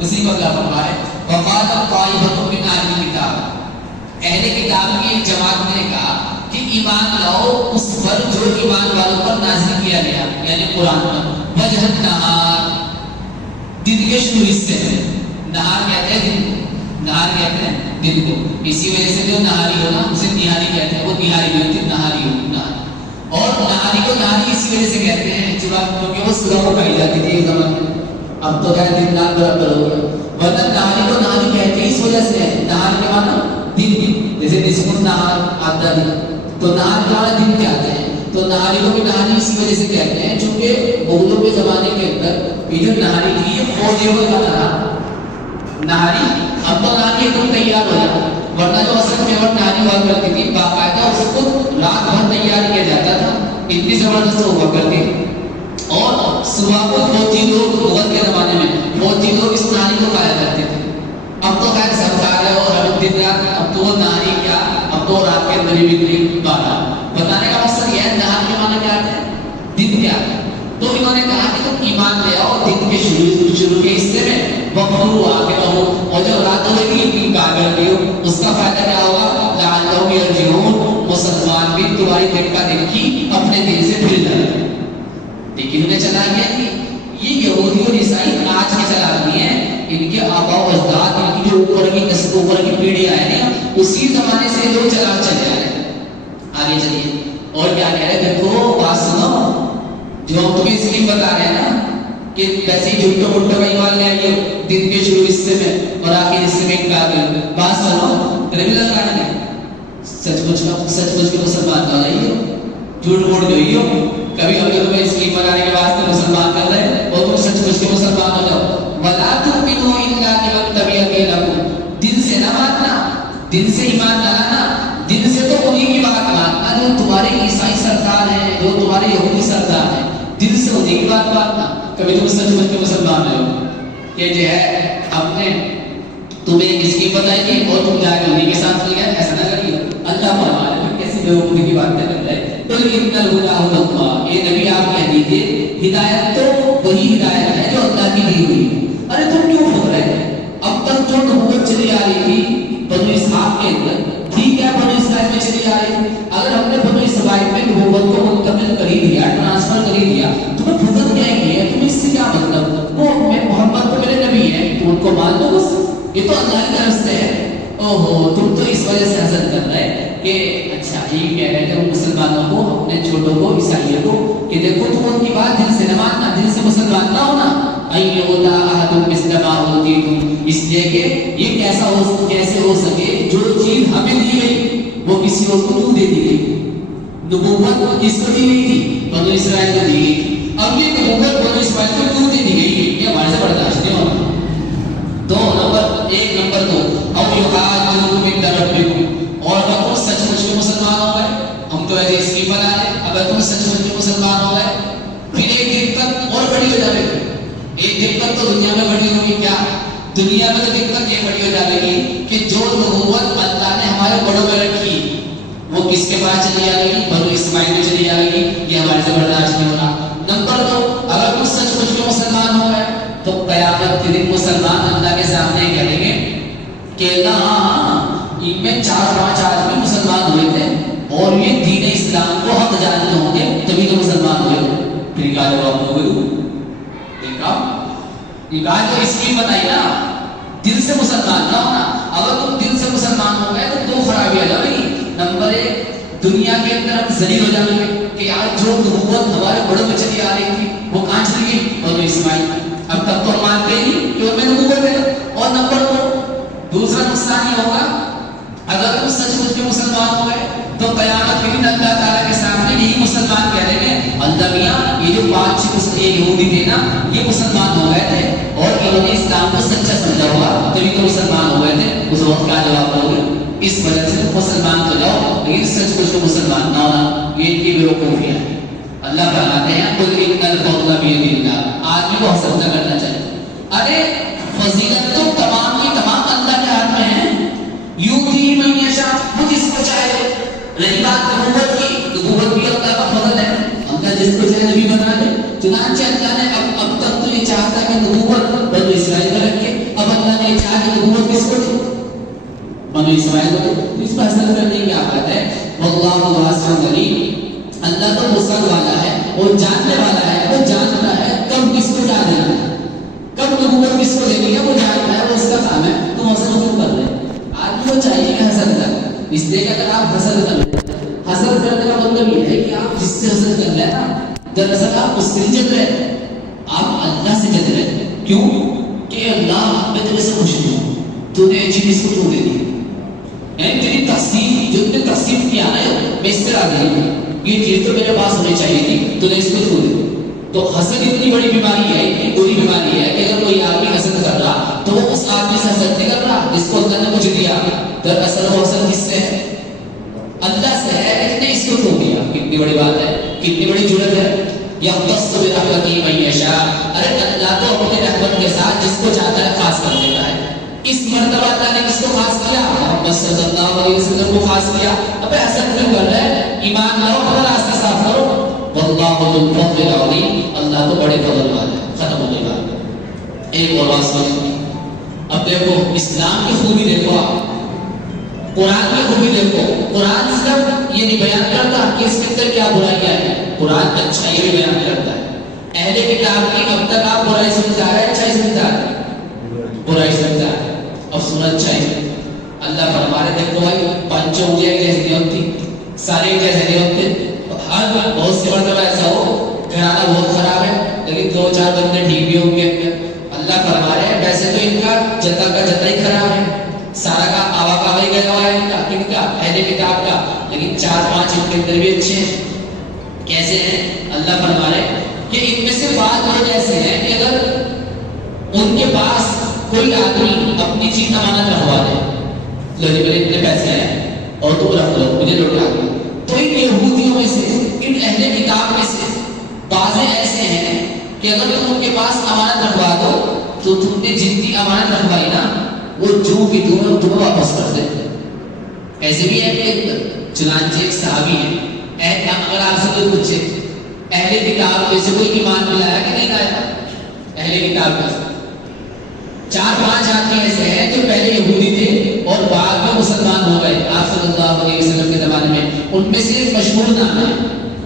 اسی کو اللہ فرما رہے وقال طائفۃ من اہل الکتاب، اہل کتاب کی ایک جماعت نے کہا کہ ایمان لاؤ اس پر جو ایمان والوں پر نازل کیا گیا، یعنی قرآن پر، وجہ النہار، دن کے شروع حصے میں، نہار کہتے ہیں دن کو، نہار کہتے ہیں دن کو، اسی وجہ سے جو نہاری ہو نا اسے نہاری کہتے ہیں، وہ نہاری بھی ہوتی ہے، نہاری ہو نہاری، اور نہاری کو نہاری اسی وجہ سے کہتے ہیں کیونکہ وہ صبح کو کھائی جاتی تھی ایک زمانے میں، اب تو کہتے ہیں دن رات برابر ہو گیا، ورنہ نہاری کو نہاری کہتے ہیں اس وجہ سے ہے، نہار کے معنی دن، جیسے نصف النہار آدھا دن، تو نہار کے معنی دن کے آتے ہیں، تو نہاری کو بھی نہاری اسی وجہ سے کہتے ہیں چونکہ مغلوں کے زمانے کے اندر یہ جو نہاری تھی یہ فوجیوں کا تھا، نہاری اب تو نہاری ایک دم تیار ہو جاتا، ورنہ جو اصل میں نہاری ہوا کرتی تھی باقاعدہ اس کو رات بھر تیار کیا جاتا تھا، اتنی زبردست ہوا کرتی تھی، اور صبح کو فوجی لوگ مغل کے زمانے میں فوجی لوگ اس نہاری کو کھایا کرتے تھے، اب تو خیر سب کھا رہے اور اب دن رات، اب تو وہ نہاری کیا، اب تو رات کے اندر ہی بکری بالا، بتانے کا مقصد یہ ہے نہار کے معنی کیا آتے ہیں، دن کیا آتے ہیں، تو انہوں نے کہا کہ تم ایمان لے آؤ دن کے شروع کے حصے میں، وقفو آگے رہو، اور جو رات ہوئے گی دن کا کر دیو، اس کا فائدہ کیا ہوگا، لعلہم یرجعون، مسلمان بھی تمہاری دیکھا دیکھی اپنے دل سے پھر جائے، لیکن انہیں چلا گیا کہ یہ یہودی اور عیسائی آج کے چلا رہی ہیں، ان کے آبا و اجداد، ان کی جو اوپر کی نسل اوپر کی پیڑھی آئے ہیں اسی زمانے سے لوگ چلا چلے آ رہے ہیں، آگے چلیے، اور کیا کہہ رہے ہیں، دیکھو بات سنو، جو ہم تمہیں اسکیم بتا رہے ہیں نا کہ ویسے ہی جھوٹے موٹے بھائیوال لے آئیے دن کے شروع حصے میں اور آخر حصے میں انکار کریں، بات سنو تبھی لگا دیں، سچ مچ کے مسلمان نہ رہیے، جھوٹ موٹ گئی ہو، کبھی ہم نے تمہیں اسکیم بنانے کے واسطے مسلمان کر رہے ہیں اور تم سچ مچ کے مسلمان ہو جاؤ، وَلَا تُؤْمِنُوا إِلَّا لِمَن تَبِعَ دِينَكُمْ، دن سے نہ ماننا، دن سے ایمان نہ لانا، دن سے تو انہی کی بات ماننا جو تمہارے عیسائی سردار ہیں، جو تمہارے یہودی سردار ہیں، دل سے انہی کی بات ماننا، کبھی تم سچ مچ کے مسلمان ہو، یہ جو ہے ہم نے تمہیں ایک اسکیم بتائی تھی اور تم جا کے انہی کے ساتھ مل گئے، ایسا نہ کریے، اللہ فرما رہے ہیں کیسی بیوقوفی کی باتیں کر رہے ہیں، قُلْ إِنَّ الْهُدَىٰ هُدَى اللَّهِ، اے نبی آپ کہہ دیجیے ہدایت تو وہی ہدایت ہے جو اللہ کی دی ہوئی ہے، ارے تم کیوں بھول رہے ہیں، اب تک جو نبوت چلی آ رہی تھی بنو اسحاق کے اندر، ٹھیک ہے بنو اسرائیل میں چلی آ رہی تھی، اگر ہم نے بنو اسرائیل میں نبوت کو منتقل کر ہی دیا، ٹرانسفر کر ہی دیا، تمہیں فضل کیا ہے، تمہیں اس سے کیا مطلب، وہ میں محمد تو میرے نبی ہیں تم ان کو مان دو بس، یہ تو اللہ کی طرف سے ہے، اوہو تم تو اس وجہ سے حسد کر رہے کہ اچھا یہ کہہ رہے تھے مسلمانوں کو، اپنے چھوٹوں کو، عیسائیوں کو کہ دیکھو تم ان کی بات دل سے نہ ماننا، دل سے مسلمان نہ ہونا، ایولا احد مثل ما اوتیتم، اس لیے کہ یہ کیسے ہو سکے جو چیز ہمیں دی گئی وہ کسی اور کو کیوں دے دی گئی، نبوت کس کو دی گئی تھی، بنو اسرائیل کو دی گئی، اب یہ نبوت بنو اسرائیل کو کیوں دے دی گئی، یہ ہمارے سے برداشت نہیں ہوگا، ایک نمبر دو، او یحاجوکم عند ربکم، اور اگر تم سچ مچ کے مسلمان ہو گئے، ہم تو ایسے اسکیم بنا رہے ہیں، اگر تم سچ مچ کے مسلمان ہو گئے پھر ایک دقت اور بڑی ہو جائے گی، ایک دقت تو دنیا میں بڑی ہوگی، کیا دنیا میں تو دقت یہ بڑی ہو جائے گی کہ جو نبوت اللہ نے ہمارے بڑوں میں رکھی وہ کس کے پاس چلی آئے گی، بنو اسماعیل میں چلی آئے گی، یہ ہمارے سے برداشت نہیں ہونا۔ نمبر دو، اگر تم سچ مچ کے مسلمان ہو گئے تو قیامت کے دن مسلمان اللہ کے سامنے کہیں گے کہ ان میں 4-5 آدمی مسلمان ہوئے تھے اور یہ دین اسلام کو حق جانتے ہوں گے تبھی تو مسلمان ہوئے تھے، پھر کیا جواب ہو گئی، دیکھا یہ کہا تو اس کی بتائی نا، دل سے مسلمان نہ ہونا، اگر تم دل سے مسلمان ہو گئے تو دو خرابی آ جائے گی، نمبر 1 دنیا کے اندر ہم ذلیل ہو جائیں گے کہ آج جو نبوت ہمارے بڑوں میں چلی آ رہی تھی وہ کہاں چلی گئی، اور اسماعیل، اب تک تو ہم مانتے ہی کہ ان میں نبوت ہے، اور نمبر 2 دوسرا نقصان یہ ہوگا اگر تم سچ مچ کے مسلمان ہو گئے تو قیامت کے دن اللہ تعالیٰ کے سامنے یہی مسلمان کہہ رہے ہیں اللہ میاں یہ جو 5-6 یہودی تھے نا یہ مسلمان ہو گئے تھے اور انہوں نے اسلام کو سچا سمجھا ہوا تبھی تو مسلمان ہو گئے تھے، اس وقت کا جواب ہوگا اس وجہ سے مسلمان تو جاؤ لیکن سچ مچ کے مسلمان نہ ہونا، یہ ان کی بیوقوفی ہے۔ اللہ فرماتے ہیں قل ان الفضل بید اللہ، آدمی کو حسد نہ کرنا چاہیے، ارے فضیلت تو تمام کی تمام اللہ کے ہاتھ میں ہے، یؤتی من یشاء، وہ جس کو چاہے، رہی بات نبوت کی، نبوت بھی اللہ کا فضل ہے، اللہ جس کو چاہے نبی بنا دے، چنانچہ اللہ نے اب تک تو یہ چاہتا کہ نبوت بنو اسرائیل میں رکھے، امام اسماعیل کو اس پر حسد کرنے کی کیا بات ہے؟ واللہ واسع علیم، اللہ تو وسعت والا ہے، وہ جاننے والا ہے، وہ جانتا ہے کب کس کو کیا دینا ہے، کب نبوت کس کو دینی ہے، وہ جانتا ہے، وہ اس کا کام ہے. تم حسد کیوں کر رہے ہیں؟ آدمی کو چاہیے کہ حسد کرے، اس لیے کہ اگر آپ حسد کر رہے ہیں، حسد کرنے کا مطلب یہ ہے کہ آپ جس سے حسد کر رہے ہیں نا، دراصل آپ اس سے جل رہے ہیں، آپ اللہ سے جل رہے ہیں. کیوں کہ اللہ میں تیرے سے خوش ہوں، تو نے یہ چیز کو کیوں دے دی، یعنی تیری تقسیم جو تم نے تقسیم کیا نا، میں اس سے راضی ہوں، یہ چیز تو میرے پاس ہونی چاہیے تھی، تو نے اس کو کیوں دے. تو حسد اتنی بڑی بیماری ہے، اتنی بری بیماری ہے کہ اگر کوئی آدمی حسد کر رہا تو وہ اس آدمی سے حسد نہیں کر رہا جس کو اللہ نے مجھے دیا، دراصل وہ حسد کس سے ہے؟ اللہ سے ہے. اس نے اس کو کیوں دیا؟ کتنی بڑی بات ہے، کتنی بڑی جرت ہے. یختص برحمتہ من یشاء، ارے اللہ تو اپنے رحمت کے ساتھ جس کو چاہتا ہے خاص کر دیتا ہے. اس مرتبہ اللہ نے کس کو خاص کیا؟ محمد صلی اللہ علیہ وسلم کو خاص کیا. ابے حسد کیوں کر رہے ہیں؟ ایمان لاؤ، اپنا راستہ صاف کرو. واللہ ذو الفضل العظیم، اللہ تو بڑے فضل والا ہے. ختم ہو گئی بات. ایک اور بات سمجھو. اب دیکھو اسلام کی خوبی دیکھو، آپ قرآن کی خوبی دیکھو. قرآن صرف یہ نہیں بیان کرتا کہ اس کے اندر کیا برائیاں ہیں، قرآن اچھائی بھی بیان کرتا ہے. اہل کتاب کی اب تک آپ برائی سمجھا رہے ہیں، اچھائی سمجھا رہے ہیں، برائی سمجھا رہے ہیں. اب سن اچھائی، اللہ فرما رہے دیکھو بھائی، پانچوں انگلیاں جیسے نہیں ہوتی، سارے جیسے نہیں ہوتے. ہر بہت سے مرتبہ ایسا ہو گھرانہ بہت خراب ہے لیکن دو چار بندے ٹھیک بھی ہوں گے. اللہ فرما رہے ہیں ویسے تو ان کا جتا ہی خراب ہے، سارا کا آوا کا ہی گیا ہوا ہے ان کا اہل کتاب کا، لیکن چار پانچ ان کے اندر بھی اچھے ہیں. کیسے ہیں؟ اللہ فرما رہے ہیں کہ ان میں سے بعض لوگ ایسے ہیں کہ اگر ان کے پاس کوئی آدمی اپنی چیز امانت رکھوا دے، لو جی میرے اتنے پیسے ہیں اور تم رکھ لو، مجھے لوٹا دو، تو ان یہودیوں میں سے، ان اہل کتاب میں سے بعض ایسے ہیں کہ اگر تم ان کے پاس امانت رکھوا دو تو تم نے جتنی امانت رکھوائی نا وہ جو بھی تمہیں واپس کر دے. ایسے بھی ہے کہ چنانچہ ایک صحابی ہے، اگر آپ سے کوئی پوچھے اہل کتاب میں سے کوئی ایمان میں لایا کہ نہیں لایا، اہل کتاب میں چار پانچ آدمی ایسے ہیں جو پہلے یہودی تھے اور بعد میں مسلمان ہو گئے آپ صلی اللہ علیہ وسلم کے زمانے میں. ان میں سے ایک مشہور نام ہے،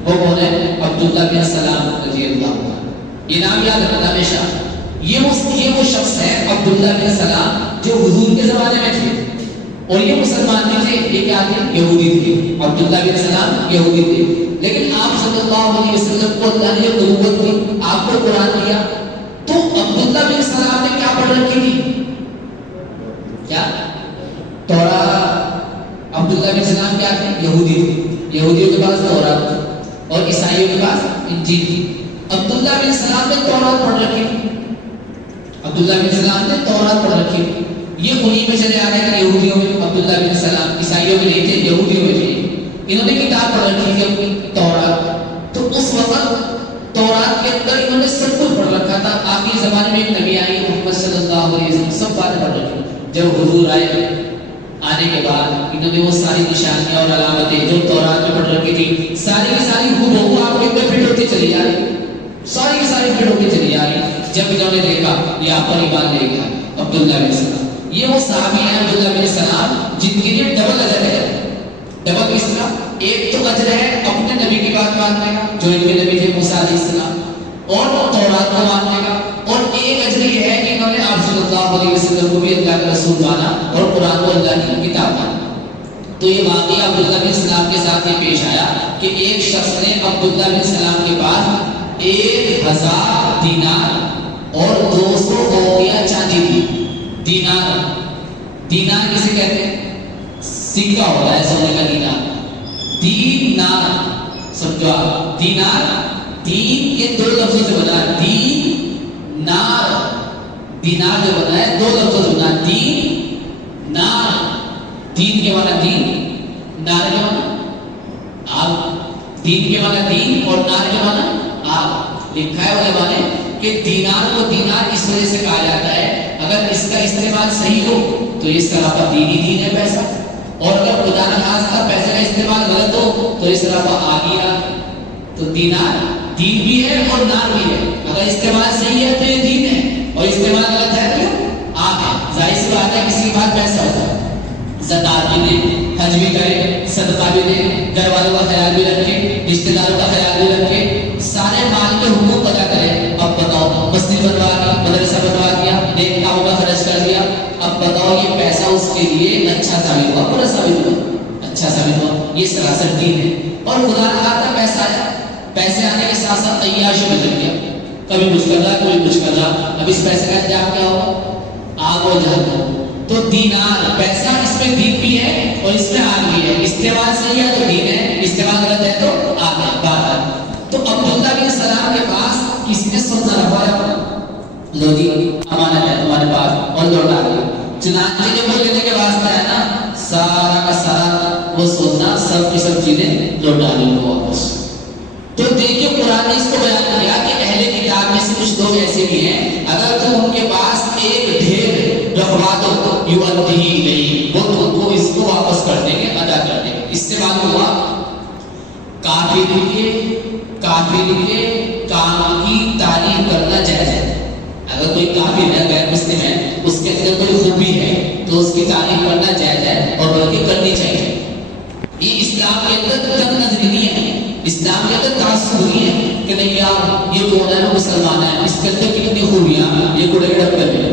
وہ کون ہے؟ عبداللہ بن سلام رضی اللہ عنہ. یہ نام یاد رکھنا ہمیشہ. یہ وہ شخص ہے عبداللہ بن سلام جو حضور کے زمانے میں تھے اور یہ مسلمان نہیں تھے، یہ کیا تھے؟ یہودی تھے. عبداللہ بن سلام یہودی تھے، لیکن آپ صلی اللہ علیہ وسلم کو اللہ نے نبوت دی، آپ کو قرآن دیا. تو عبداللہ بن سلام نے کیا پڑھ رکھی تھی؟ کیا تورات. عبداللہ بن سلام کیا تھے؟ یہودی تھے. یہودیوں کے پاس تورات تھی اور عیسائیوں کے پاس انجیل تھی. عبداللہ بن سلام نے تورات پڑھ رکھی تھی. عبداللہ بن سلام نے تورات پڑھ رکھی تھی. یہ انہی میں چلے آ گئے کہ یہودیوں میں عبداللہ بن سلام، عیسائیوں میں نہیں تھے، یہودیوں میں تھے. انہوں نے کتاب پڑھ رکھی تھی اپنی تورات. تو اس وقت تورات کے اندر انہوں نے سب کچھ پڑھ رکھا تھا. آخری زمانے میں ایک نبی آئی محمد صلی اللہ علیہ وسلم، سب باتیں پڑھ رکھی. جب حضور آئے آنے کے بعد انہوں نے وہ ساری نشانیاں اور علامتیں جو تورات میں پڑھ رکھی تھی ساری کی ساری ہو آپ کے اندر فٹ ہوتی چلی جا رہی، ساری کی ساری فٹ ہوتی چلی جا رہی. جب انہوں نے دیکھا یہ آپ پر ایمان لے گیا عبداللہ بن سلام. یہ وہ صحابی ہیں عبداللہ بن سلام جن کے لیے ڈبل اجر ہے. ڈبل کس طرح؟ ایک تو اجر ہے اپنے نبی کی بات ماننے کا جو ان کے نبی تھے موسیٰ علیہ السلام اور تورات کو ماننے کا، اور ایک اجر یہ ہے کہ انہوں نے آپ صلی اللہ علیہ وسلم کو بھی اللہ کا رسول مانا اور قرآن کو اللہ کی کتاب مانا. تو یہ واقعہ عبداللہ بن سلام کے ساتھ یہ پیش آیا کہ ایک شخص نے عبداللہ بن سلام کے پاس 1000 دینار اور 200 اوقیہ چاندی تھی. دینار کسے کہتے ہیں؟ سکہ ہوتا ہے سونے کا دینار. دینار سمجھو آپ، دین یہ دو لفظوں سے بنا ہے. دینار جو بنا ہے دو لفظوں سے بنا ہے. نار، دین کے معنی دین، نار کے معنی آگ. دین کے معنی دین اور نار کے معنی آگ. لکھا ہے علماء نے کہ دینار کو دینار اس وجہ سے کہا جاتا ہے اگر اس کا استعمال صحیح ہو تو اس طرح پر دین ہی دین ہے پیسہ، اور اگر خدا نخواستہ پیسے کا استعمال غلط ہو تو اس طرح پر آ گیا. تو دینار دین بھی ہے اور نار بھی ہے. اگر استعمال صحیح ہے تو یہ دین ہے اور استعمال غلط ہے تو آگ ہے. ظاہر سی بات ہے کسی کے پاس پیسہ ہوتا ہے، زکات بھی دے، حج بھی کرے، صدقہ بھی دے، گھر والوں کا خیال بھی رکھے، رشتہ داروں کا خیال بھی رکھے، سارے مال کے حقوق ادا کرے. اب بتاؤ مسجد بنوا دیا، مدرسہ بنوا دیا، نیک کاموں میں خرچ کر دیا، اب بتاؤ یہ پیسہ اس کے لیے اچھا ثابت ہوا، برا ثابت ہوا؟ اچھا ثابت ہوا. یہ سراسر دین ہے. اور خدا نہ خاصا پیسہ آیا، پیسے آنے کے ساتھ ساتھ عیاشی بدل گیا، کبھی کچھ کر رہا کبھی کچھ کر رہا. اب اس پیسے کا انجام کیا ہوگا؟ آگ ہو جاتا. تو دینار پیسہ، اس میں دین بھی ہے اور اس میں آگ بھی ہے. استعمال صحیح ہے تو دین ہے، استعمال غلط ہے تو آگ ہے، بات ہے. تو عبداللہ بن سلام کے پاس کسی نے سونا رکھوایا، لو جی امانت ہے تمہارے پاس، اور لوٹا دیا. چنانچہ جب وہ لینے کے واسطے آیا نا، سارا کا سارا وہ سونا سب کی سب چیزیں لوٹا دی ان کو واپس. تو دیکھیے قرآن نے اس کو بیان کیا کہ اہل کتاب میں سے کچھ لوگ ایسے بھی ہیں، اگر تم ان کے پاس ایک ڈھیر رکھوا دو یؤدیہ الیہ، وہ تم کو اس کو واپس کر دیں گے، ادا کر دیں گے. اس سے معلوم ہوا کافر کے کام کی تعریف کرنا جائز ہے. اگر کوئی کافر ہے، غیر مسلم ہے، اس کے اندر کوئی خوبی ہے تو اس کی تعریف کرنا جائز ہے اور بلکہ کرنی چاہیے. یہ اسلام کے اندر تنگ نظری نہیں ہے، اسلام کے اندر تعصب نہیں ہے کہ نہیں یار یہ کون ہے، مسلمان ہے، اس کے اندر کتنی خوبیاں، یہ کوڑے ڈب کر ہے.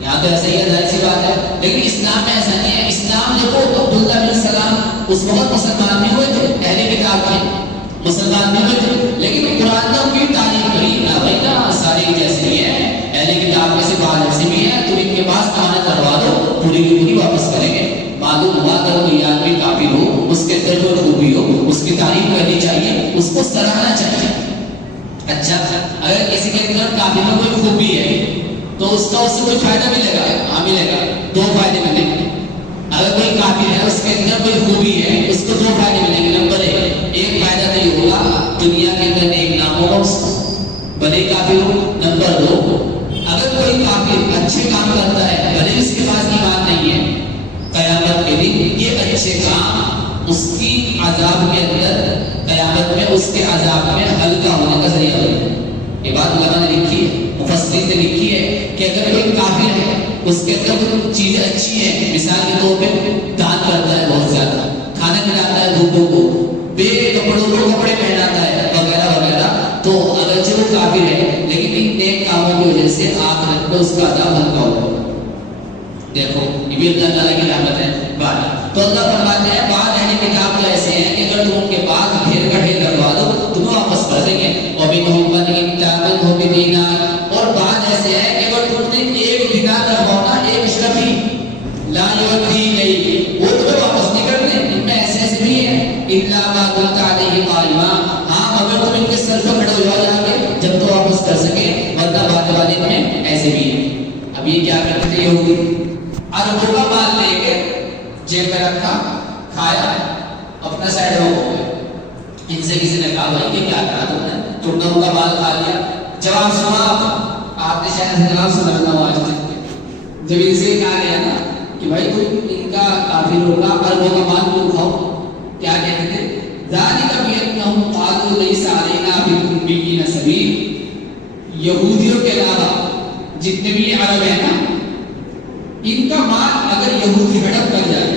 یہاں تو ایسا ہی ہے، ظاہر سی بات ہے. لیکن اسلام میں ایسا نہیں ہے. اسلام دیکھو عبداللہ بن سلام اس وقت مسلمان بھی ہوئے تھے، اہل کتاب کے مسلمان بھی ہوئے تھے، لیکن قرآن نے ان کی تعریف کری. نہ بھائی نہ سارے جیسے بھی ہیں، اہل کتاب میں سے بعض ایسے بھی ہیں، تم ان کے پاس امانت کروا دو، پوری کی پوری واپس کریں گے. معلوم ہوا اگر کوئی آدمی کافر ہو، اس کے اندر کوئی خوبی ہو، اس کی تعریف کرنی چاہیے، اس کو سراہنا چاہیے. اچھا اگر کسی کے اندر کافر میں کوئی خوبی ہے تو اس کا اس سے کوئی فائدہ ملے گا؟ ہاں ملے گا. دو فائدے ملیں گے. اگر کوئی کافر ہے، اس کے اندر کوئی خوبی ہے، اس کو دو فائدے ملیں گے. نمبر ایک فائدہ تو یہ ہوگا دنیا کے اندر ایک نام ہوگا اس کو، بھلے کافر ہو. نمبر دو، اگر کوئی کافر اچھے کام کرتا ہے، بھلے اس کے پاس ایمان نہیں ہے، قیامت کے دن یہ اچھے کام اس کی عذاب کے اندر، قیامت میں اس کے عذاب میں ہلکا ہونے کا ذریعہ ہوگا. یہ بات علماء نے لکھی ہے، مفسرین نے لکھی ہے کہ اگر کوئی کافر ہے، اس کے اندر کچھ چیزیں اچھی ہیں، مثال کے طور پہ دان کرتا ہے، بہت زیادہ کھانا کھلاتا ہے بھوکوں کو، بے کپڑوں کو کپڑے پہناتا ہے، وغیرہ وغیرہ، تو اگرچہ وہ کافر ہے لیکن ان نیک کاموں کی وجہ سے آخرت میں اس کا عذاب ہلکا ہوگا. دیکھو یہ بھی اللہ تعالیٰ کی رحمت ہے. بات تو اللہ فرماتے ہیں بعض اہل کتاب تو ایسے ہیں کہ اگر تم ان کے پاس ڈھیر کا ڈھیر کروا دو تمہیں واپس کر دیں گے. وَمِنْهُمْ مَنْ إِنْ تَأْمَنْهُ بِدِينَارٍ، اور بعض ایسے ہیں کہ اگر تم نے ایک دینار رکھواؤ نا، ایک اشرفی لا يُؤَدِّي إِلَيْهِ، وہ تمہیں واپس نہیں کرتے. ان میں ایسے بھی ہیں إِلَّا مَا كُنْتَ عَلَيْهِ قَائِمًا، ہاں مگر تم ان کے سر پر کھڑے ہو جا کے جب تو واپس کر سکے، ورنہ بعد والے میں ایسے بھی ہیں. اب یہ کیا کرتے تھے یہودی؟ اربوں کا مال لے کے جیب میں رکھا، کھایا، اپنا سائڈ ہو گئے. ان سے کسی نے کہا بھائی یہ کیا کرا تم نے، تم نے ان کا مال کھا لیا. جواب سنا آپ نے، شاید سے جواب سنا رہا ہوں آج تک. جب ان سے کہا گیا نا کہ بھائی تم ان کا کافر ہوگا، اربوں کا مال کیوں کھاؤ، کیا کہتے تھے؟ ذَلِكَ بِأَنَّهُمْ قَالُوا لَيْسَ عَلَيْنَا فِي الْأُمِّيِّينَ سَبِيلٌ. یہودیوں کے علاوہ جتنے بھی عرب ہیں نا، ان کا مال اگر یہودی ہڑپ کر جائے،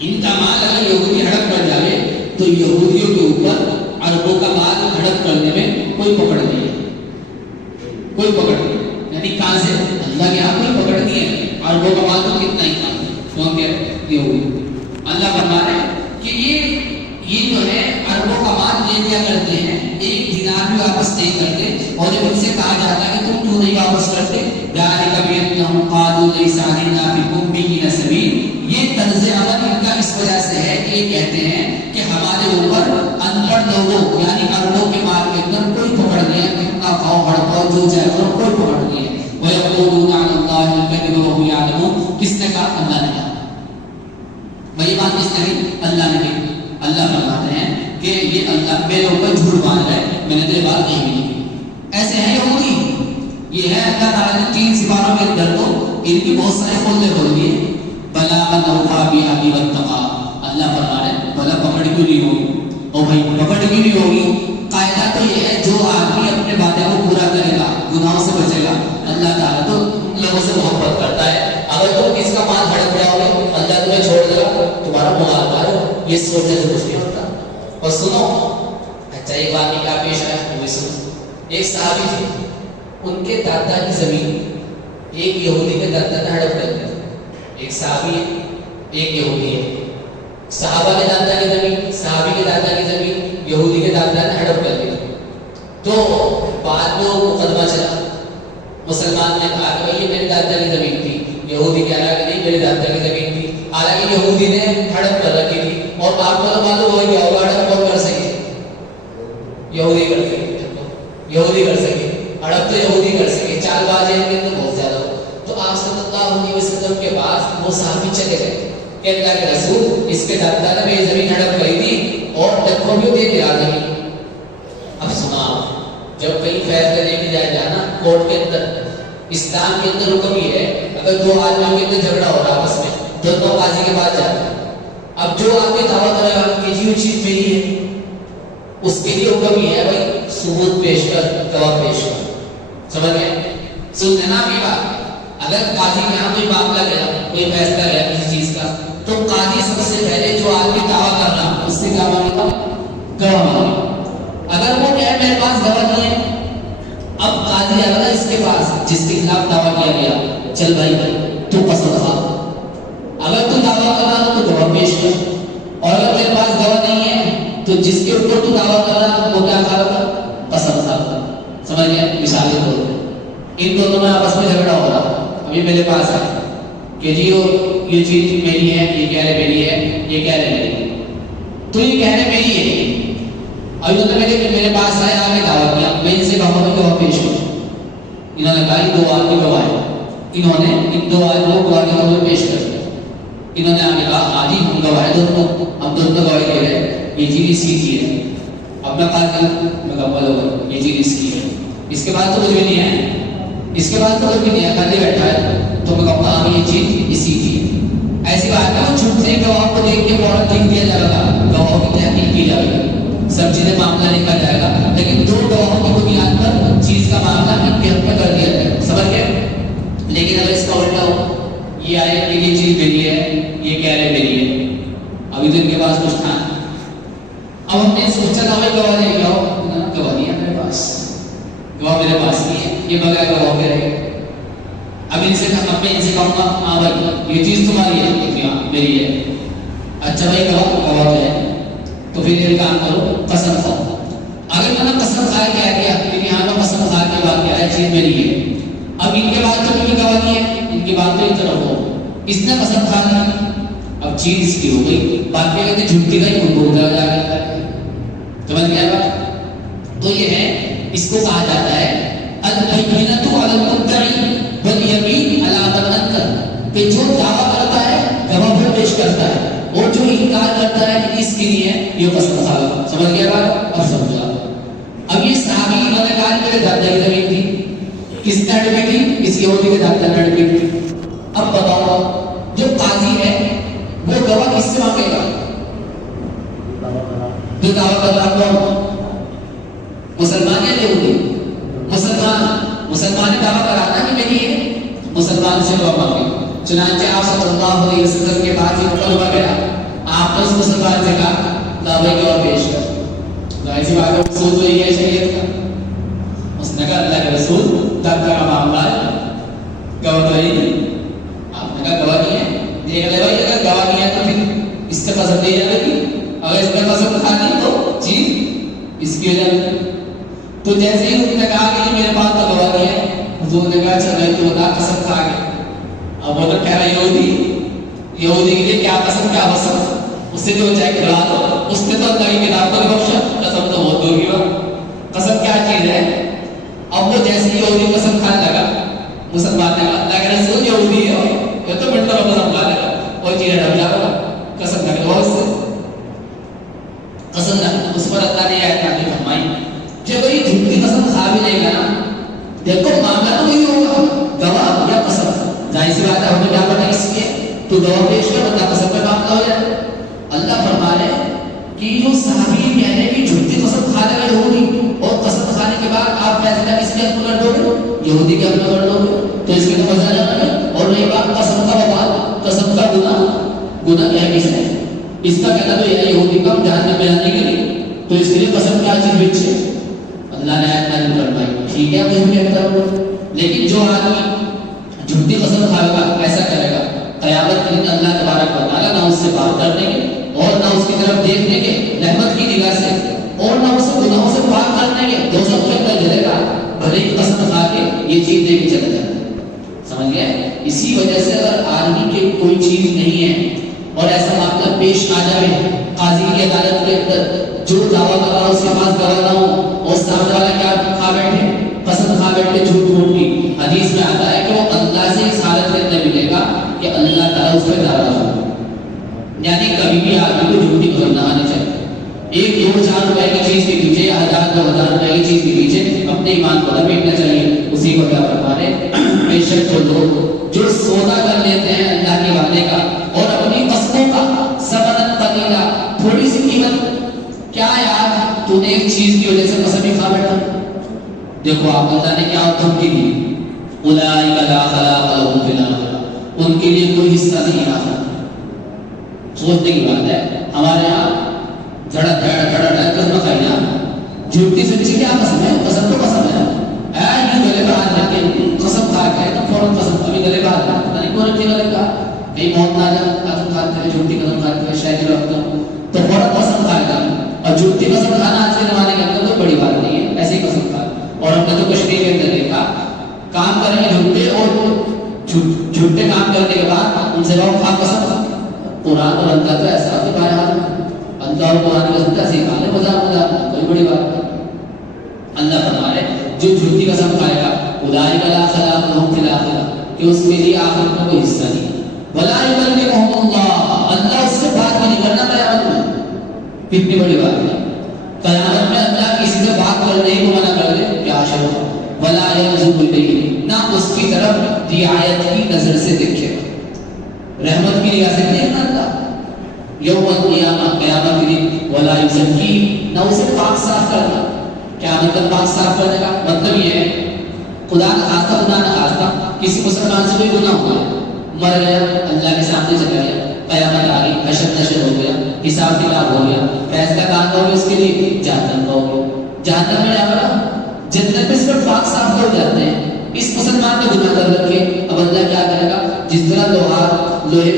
ان کا مال اگر یہودی ہڑپ کر جائے تو یہودیوں کے اوپر عربوں کا مال ہڑپ کرنے میں کوئی پکڑ نہیں ہے، کوئی پکڑ نہیں. یعنی کہاں سے؟ اللہ کے یہاں کوئی پکڑ نہیں ہے. عربوں کا مال تو کتنا ہی تھا کیونکہ یہودی. اللہ فرما رہے ہیں کہ یہ جو ہے عربوں کا مال لے لیا کرتے ہیں، ایک دینار بھی واپس نہیں کرتے. اور جب ان سے کہا جاتا ہے کہ تم کیوں نہیں واپس کرتے، ذَلِكَ بِأَنَّهُمْ قَالُوا لَيْسَ عَلَيْنَا فِي الْأُمِّيِّينَ سَبِيلٌ. یہ طرز عمل ان کا اس وجہ سے ہے کہ یہ کہتے ہیں کہ ہمارے اوپر ان پڑھ لوگوں یعنی عربوں کے مال کے اندر کوئی پکڑ نہیں ہے، کتنا کھاؤ ہڑپاؤ جو چاہے کرو، کوئی پکڑ نہیں ہے. وَيَقُولُونَ عَلَى اللَّهِ الْكَذِبَ وَهُمْ يَعْلَمُونَ. کس نے کہا؟ اللہ نے کہا. بھائی بات کس نے کی؟ اللہ نے کی. اللہ فرماتے ہیں کہ یہ اللہ میرے اوپر جھوٹ باندھ رہا ہے، میں نے تیری بات کہی بھی نہیں. ایسے ہیں یہودی. یہ ہے اللہ تعالیٰ نے 3 سپاروں کے اندر تو ان کی بہت سارے کھولنے کھول دیے. بلا من اوفا بِعَهْدِهِ وَاتَّقَىٰ. اللہ فرما رہے ہیں بلا پکڑ کیوں نہیں ہوگی؟ او بھائی پکڑ کیوں نہیں ہوگی؟ قاعدہ تو یہ ہے جو آدمی اپنے وعدے کو پورا کرے گا، گناہوں سے بچے گا، اللہ تعالیٰ تو لوگوں سے محبت کرتا ہے. اگر تم کس کا مال ہڑپ جاؤ یہ سوچنے سے کچھ نہیں ہوتا. اور سنو اچھا ایک واقعہ کیا پیش آیا وہ بھی سنو. ایک صحابی تھے, ان کے دادا کی زمین ایک یہودی کے دادا نے ہڑپ کر دی. ایک صحابی ہے ایک یہودی ہے. صحابہ کے دادا کی زمین, صحابی کے دادا کی زمین یہودی کے دادا نے ہڑپ کر دی. تو بعد میں وہ مقدمہ چلا, مسلمان نے کہا کہ یہ میرے دادا کی زمین تھی, یہودی کہہ رہا کہ نہیں میرے دادا کی زمین تھی. حالانکہ یہودی نے ہڑپ کر رکھی تھی. اور آپ کو تو معلوم ہو گیا ہوگا ہڑپ کون کر سکے, یہودی کر سکے, یہودی کر سکے, ہڑپ تو یہودی کر سکے, چال باز ہے ان کے بہت زیادہ. تو آپ صلی اللہ علیہ وسلم کے پاس وہ صحابی چلے گئے کہ اللہ کے رسول اس کے دادا نے میری زمین ہڑپ کری تھی اور دیکھو بھی دے دیا زمین. اب سنا جب کہیں فیصلہ لے کے جائے جانا کورٹ کے اندر, اسلام کے اندر حکم یہ ہے اگر دو آدمیوں کے اندر جھگڑا ہو رہا آپس میں تو دو قاضی کے پاس جاتا ہے. اب جو آدمی دعویٰ کرے گا کہ جی وہ چیز میری ہے, اس کے لیے حکم یہ ہے بھائی ثبوت پیش کر, گواہ پیش کر. سمجھ گئے؟ سن لینا آپ یہ بات. اگر قاضی کے یہاں کوئی معاملہ گیا, کوئی فیصلہ گیا کسی چیز کا, تو قاضی سب سے پہلے جو آدمی دعویٰ کر رہا اس سے کیا مانگے گا؟ گواہ مانگے. اگر وہ کہے میرے پاس گواہ نہیں ہے, اب قاضی آ رہا اس کے پاس جس کے خلاف دعویٰ کیا گیا, چل بھائی تو قسم کھا, اگر تو دعویٰ کر رہا تو گواہ پیش کر, اور اگر تیرے پاس گواہ نہیں ہے تو جس کے اوپر تو دعویٰ کر رہا وہ کیا کھا رہا, قسم کھا رہا. سمجھ گیا؟ مثالیں بول رہے ان دونوں میں آپس میں جھگڑا ہو رہا. ابھی میرے پاس ہے کہ جی یہ چیز میری ہے, یہ کہہ رہے میری ہے, یہ کہہ رہے میری, تو یہ کہہ رہے میری ہے. ابھی تو میرے پاس آئے, آپ نے دعویٰ کیا, میں ان سے کہا میں گواہ پیش کروں. انہوں نے کہا یہ دو آدمی گواہ ہیں, انہوں نے ان دو آدمیوں کو گواہ کے طور پر پیش کر دیا. انہوں نے آگے کہا آجی ہم گواہ دونوں, ہم دونوں گواہی دے رہے ہیں, یہ چیز اسی کی ہے. اب میں کہا مکمل ہو گئی, یہ چیز اس کی ہے. اس کے بعد تو کچھ بھی نہیں ہے, اس کے بعد تو کچھ بھی نہیں ہے, خالی بیٹھا ہے تو میں کہوں گا یہ چیز اسی کی ہے. ایسی بات ہے وہ جھوٹے گواہ کو دیکھ کے فوراً لکھ دیا جائے گا, گواہوں کی تحقیق کی جائے گی, سب چیزیں معاملہ لکھا جائے گا, لیکن دو گواہوں کی بنیاد پر چیز کا معاملہ ان کے حق میں کر دیا جائے گا. سمجھ گئے؟ لیکن اگر اس کا الٹا ہو, یہ آئے کہ یہ چیز میری ہے, یہ کہہ رہے میری ہے, ابھی تو ان کے پاس کچھ تھا. اب ہم نے سوچا تھا بھائی گواہ لے کے آؤ, گواہ نہیں ہے میرے پاس, گواہ میرے پاس نہیں ہے, یہ بغیر گواہ کے رہے. اب ان سے کہوں گا ہاں بھائی یہ چیز تمہاری ہے, یہ میری ہے. اچھا بھائی گواہ ہے, تو پھر یہ کام کرو قسم کھاؤ. اگر میں نے قسم کھا کے کہہ دیا کہ یہاں پر قسم کھا کے بات کیا ہے چیز میری ہے, اب ان کے بعد تو کوئی گواہ نہیں ہے, ان کی بات تو اس طرف ہو, اس نے قسم کھا لی, اب چیز اس کی ہو گئی. باقی کہتے جھوٹی کا ہی خود بولتا جا رہا ہے. سمجھ گیا بات؟ تو یہ ہے, اس کو کہا جاتا ہے البینۃ علی المدعی والیمین علی من انکر, کہ جو دعویٰ کرتا ہے گواہ پھر پیش کرتا ہے, اور جو انکار کرتا ہے کہ اس کے لیے یہ قسم کھا گا. سمجھ گیا بات؟ اب سمجھا. اب یہ صحابی انہوں نے کہا میرے دادا کی زمین تھی, کس نے ہڑپی تھی؟ اس یہودی کے دادا نے ہڑپی تھی. اب بتاؤ جو قاضی ہے وہ گواہ کس سے مانگے گا؟ جو دعویٰ کر رہا کون؟ مسلمان یا یہودی؟ مسلمان نے دعویٰ کرا تھا کہ میری ہے, مسلمان سے گواہ مانگے. چنانچہ آپ صلی اللہ علیہ وسلم کے پاس یہ مطلبہ گیا, آپ نے اس مسلمان سے کہا دعوی گواہ پیش کر. ایسی بات ہے اصول تو یہ ہے شریعت کا. اس نے کہا اللہ کے رسول دادا کا معاملہ ہے, گواہ تو نہیں. آپ نے کہا گواہ نہیں ہے, دیکھ لے بھائی اگر گواہ نہیں ہے تو پھر اس سے قسم دی جائے گی, اگر اس نے قسم کھا دی تو چیز اس کی ہو جائے گی. تو جیسے ہی اس نے کہا کہ میرے پاس تو گواہ نہیں ہے, حضور نے کہا چل تو بتا قسم کھا کے. اب وہ تو کہہ رہا یہودی کے لیے کیا قسم کیا قسم, اس سے جو چاہے کھلا دو, اس نے تو اللہ کی کتاب کو نہیں بخشا, قسم تو بہت دور کی بات, قسم کیا چیز ہے. اب وہ جیسے یہودی قسم کھانے لگا, مسلمان نے کہا اللہ کے رسول یہودی ہے, یہ تو منٹوں میں قسم کھا لے گا, اور چیزیں ڈب جائے گا, قسم کھا کے بہت سے قسم نہ. اس پر اللہ نے آیت نازل فرمائی کہ کوئی جھوٹی قسم کھا بھی لے گا نا, دیکھو معاملہ تو نہیں ہوگا گواہ یا قسم. ظاہر سی بات ہے, ہمیں کیا پتا اس لیے تو گواہ پیش کر بتا قسم پہ معاملہ ہو جائے. اللہ فرما رہے کہ جو صحابی کہہ رہے کہ جھوٹی قسم کھا لے گا یہودی, اور قسم کھانے کے بعد آپ فیصلہ کس کے حق میں کر دو گے؟ یہودی کے حق میں کر دو گے, تو اس کے تو مزہ جانا ہے. اور نہیں بات قسم کا وبال, قسم کا گناہ ہے کس ہے؟ اس کا کہنا تو یہ یہودی کا جہنم میں جانے کے لیے، تو اس کے لیے قسم کیا چیز بچے؟ اللہ نے آیت نازل فرمائی، ٹھیک ہے میں بھی کہتا ہوں، لیکن جو آدمی جھوٹی قسم کھائے گا ایسا کرے گا، قیامت کے دن اللہ تبارک و تعالیٰ نہ اس سے بات کرنے کے اور نہ اس کی طرف دیکھنے کے رحمت کی نگاہ سے اور نہ اسے گناہوں سے پاک کرنے کے، دوزخ کے اندر جلے گا بھلے ہی قسم کھا کے یہ چیز دے کے چلا جائے۔ سمجھ گئے؟ اسی وجہ سے اگر آدمی کے کوئی چیز نہیں ہے اور ایسا معاملہ پیش آ جائے قاضی کی عدالت کے اندر، جو دعویٰ کر رہا اس کے پاس گواہ نہ ہو اور سامنے والا کیا کھا بیٹھے، قسم کھا بیٹھے جھوٹ موٹ کی، حدیث میں آتا ہے کہ وہ اللہ سے اس حالت کے اندر ملے گا کہ اللہ تعالیٰ اس پہ ناراض ہو۔ یعنی کبھی بھی آدمی کو جھوٹی قسم نہ آنی چاہیے۔ 1-2-4 روپے کی چیز کے پیچھے یا 1000-2000 روپے کی چیز کے پیچھے اپنے ایمان کو نہ بیٹھنا چاہیے۔ اسی کو کیا فرما رہے، بے شک وہ لوگ جو سودا کر لیتے ہیں اللہ کے وعدے کا اور اپنی قسموں کا ثمنًا قلیلا، تھوڑی سی قیمت، کیا یار تو نے ایک چیز کی وجہ سے قسم ہی کھا بیٹھا۔ دیکھو آپ اللہ نے کیا دھمکی دی، اولئک لا خلاق لهم فی الآخرہ، ان کے لیے کوئی حصہ نہیں آخرت۔ سوچنے کی بات ہے، ہمارے یہاں دھڑا قسم کھائی نا، جھوٹی سچی کیا قسم ہے؟ قسم تو قسم ہے، یہ گلے پہ ہاتھ رکھ کے قسم کھا کے تو فوراً قسم، ابھی گلے پہ ہاتھ رکھ، پتہ نہیں کون رکھے گلے کا، کہیں موت نہ جائے، قسم کھاتے ہیں جھوٹی قسم کھاتے ہیں شاید رکھتا ہوں تو فوراً قسم کھائے گا۔ اور جھوٹی قسم کھانا آج کے زمانے کے اندر تو بڑی بات نہیں ہے، ایسے ہی قسم کھا۔ اور ہم نے تو کشمیر کے اندر دیکھا، کام کریں گے جھوٹے اور جھوٹے کام کرنے کے بعد ان سے لوگ کھا قسم، قرآن اور اللہ تو ایسا ہوتا ہے بارے حال میں، اللہ اور قرآن کی قسم ایسے ہی کھا لے، مذاق کوئی بڑی بات نہیں۔ اللہ فرما رہے جو جھوٹی قسم کھائے گا اولئک لا خلاق لهم فی الآخرہ، کہ اس کے لیے آخرت میں کوئی حصہ نہیں، ولا یکلمهم اللہ، اللہ اس سے بات نہیں کرنا قیامت میں۔ کتنی بڑی بات ہے، قیامت میں اللہ کسی سے بات کرنے کو منع کر دے، کیا شرف، ولا ينظر الیہ، نہ اس کی طرف رعایت کی نظر سے دیکھے گا، رحمت کی نگاہ سے دیکھنا اللہ یوم القیامہ، قیامت کے دن، ولا یزکی، نہ اسے پاک صاف کرنا۔ کیا مطلب پاک صاف کرنے کا؟ مطلب یہ ہے خدا نہ خواستہ کسی مسلمان سے کوئی گناہ ہوا ہے، مر گیا، اللہ کے سامنے چلا گیا، قیامت آ گئی، حشر نشر ہو گیا، حساب کتاب ہو گیا، فیصلہ کہاں کا ہو گیا اس کے لیے؟ جہنم کا ہو گیا۔ جہنم میں جا کر جنت میں صرف پاک صاف ہو جاتے ہیں، اس مسلمان نے گناہ کر رکھے، اب اللہ کیا کرے گا؟ جس طرح لوہے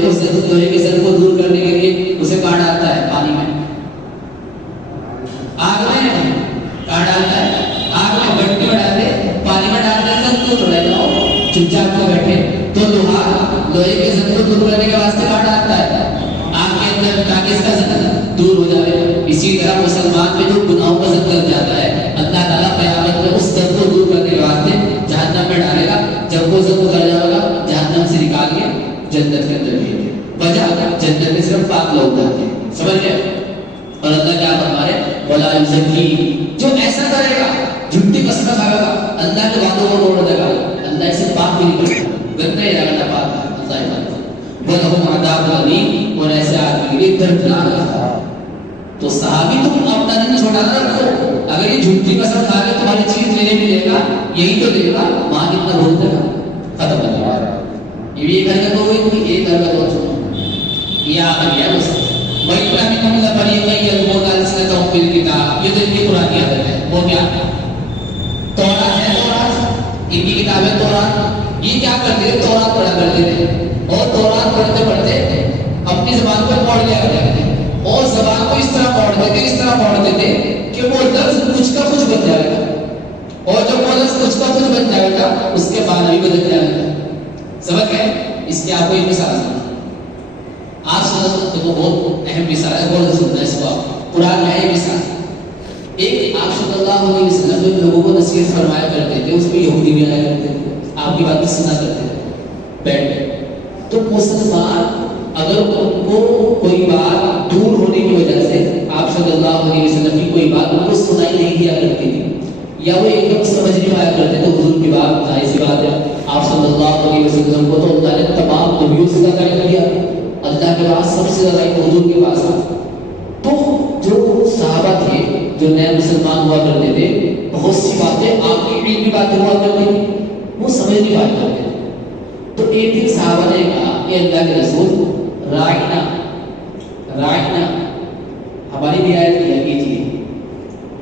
کے زر کو دور کرنے کے لیے اسے کہاں ڈالتا ہے؟ پانی میں، آگ میں کہاں ڈالتا ہے؟ آگ میں، بٹی میں ڈالتے، پانی میں ڈالتے ہیں، زر کو توڑے جاؤ چپ چاپ کے بیٹھے، تو لوہے کے زر کو دور کرنے کے واسطے کہاں ڈالتا ہے؟ آگ کے اندر، تاکہ اس کا زر دور ہو جائے۔ اسی طرح مسلمان میں جو گناہوں کا زر لگ جاتا ہے، اللہ تعالیٰ قیامت میں اس زر کو دور کرنے کے واسطے جہنم میں ڈالے گا، جب وہ زر اتر جائے گا جہنم سے نکال کے جنت کے اندر بھیج دے، وجہ جنت میں صرف پاک لوگ جاتے ہیں، سمجھ گئے؟ اور اللہ کیا فرما رہے، ولا یزکی، جو ایسا کرے گا جھوٹی قسم کھائے گا، اللہ کے وعدوں کو توڑ دے گا، اللہ اسے پاک بھی نہیں کرے گا، گندہ ہی رہے گا، پاک ہے اللہ عبادت۔ وَلَهُمْ عَذَابٌ أَلِيمٌ، اور ایسے آدمی کے لیے دردناک ہے۔ تو صحابی تم اپنا دن چھوٹا نہ رکھو، اگر یہ جھوٹی قسم کھا کے تمہاری چیز لینے بھی لے گا، یہی تو لے گا، وہاں کتنا بول دے گا، ختم ہو جائے گا۔ یہ بھی ایک حرکت ہو گئی، ایک حرکت ہو چکا، یہ آ گیا بس۔ وَإِنَّ فَرِيقًا يَلْوُونَ أَلْسِنَتَهُم بِالْكِتَابِ، یہ تو ان کی پرانی عادت ہے، وہ کیا؟ تورات ہے، تورات ان کی کتاب ہے تورات، یہ کیا کرتے تھے؟ تورات پڑھا کرتے تھے، اور تورات پڑھتے پڑھتے اپنی زبان کو موڑ لیا کرتے تھے، اور زبان کو اس طرح موڑتے تھے کہ وہ لفظ کچھ کا کچھ بن جائے گا، اور جب وہ لفظ کچھ کا کچھ بن جائے گا اس کے معنی بھی بدل جائے گا۔ سمجھ گئے؟ اس کی آپ کو ایک مثال سنیں، آپ سنتے کو بہت اہم مثال ہے، بہت سننا ہے اس کو، قرآن میں ہے مثال۔ ایک آپ صلی اللہ علیہ وسلم جو لوگوں کو نصیحت فرمایا کرتے تھے، اس میں یہودی بھی آیا کرتے تھے، آپ کی بات بھی سنا کرتے تھے بیٹھ کے، تو مسلمان اگر ان کو کوئی بات دور ہونے کی وجہ سے آپ صلی اللہ علیہ وسلم کی کوئی بات ان کو سنائی نہیں دیا کرتی تھی، یا وہ ایک دم سمجھ نہیں پایا کرتے تو حضور کی بات ظاہر سی بات ہے، آپ صلی اللہ علیہ وسلم کو تو اللہ نے تمام نبیوں سے زیادہ علم دیا، اللہ کے پاس سب سے زیادہ علم حضور کے پاس تھا۔ تو جو صحابہ تھے جو نئے مسلمان ہوا کرتے تھے، بہت سی باتیں آپ کی علمی باتیں ہوا کرتی تھی، وہ سمجھ نہیں پایا کرتے تھے۔ تو ایک دن صحابہ نے کہا کہ اللہ کے رسول، رائنا ہماری بھی آیت کیا کیجیے،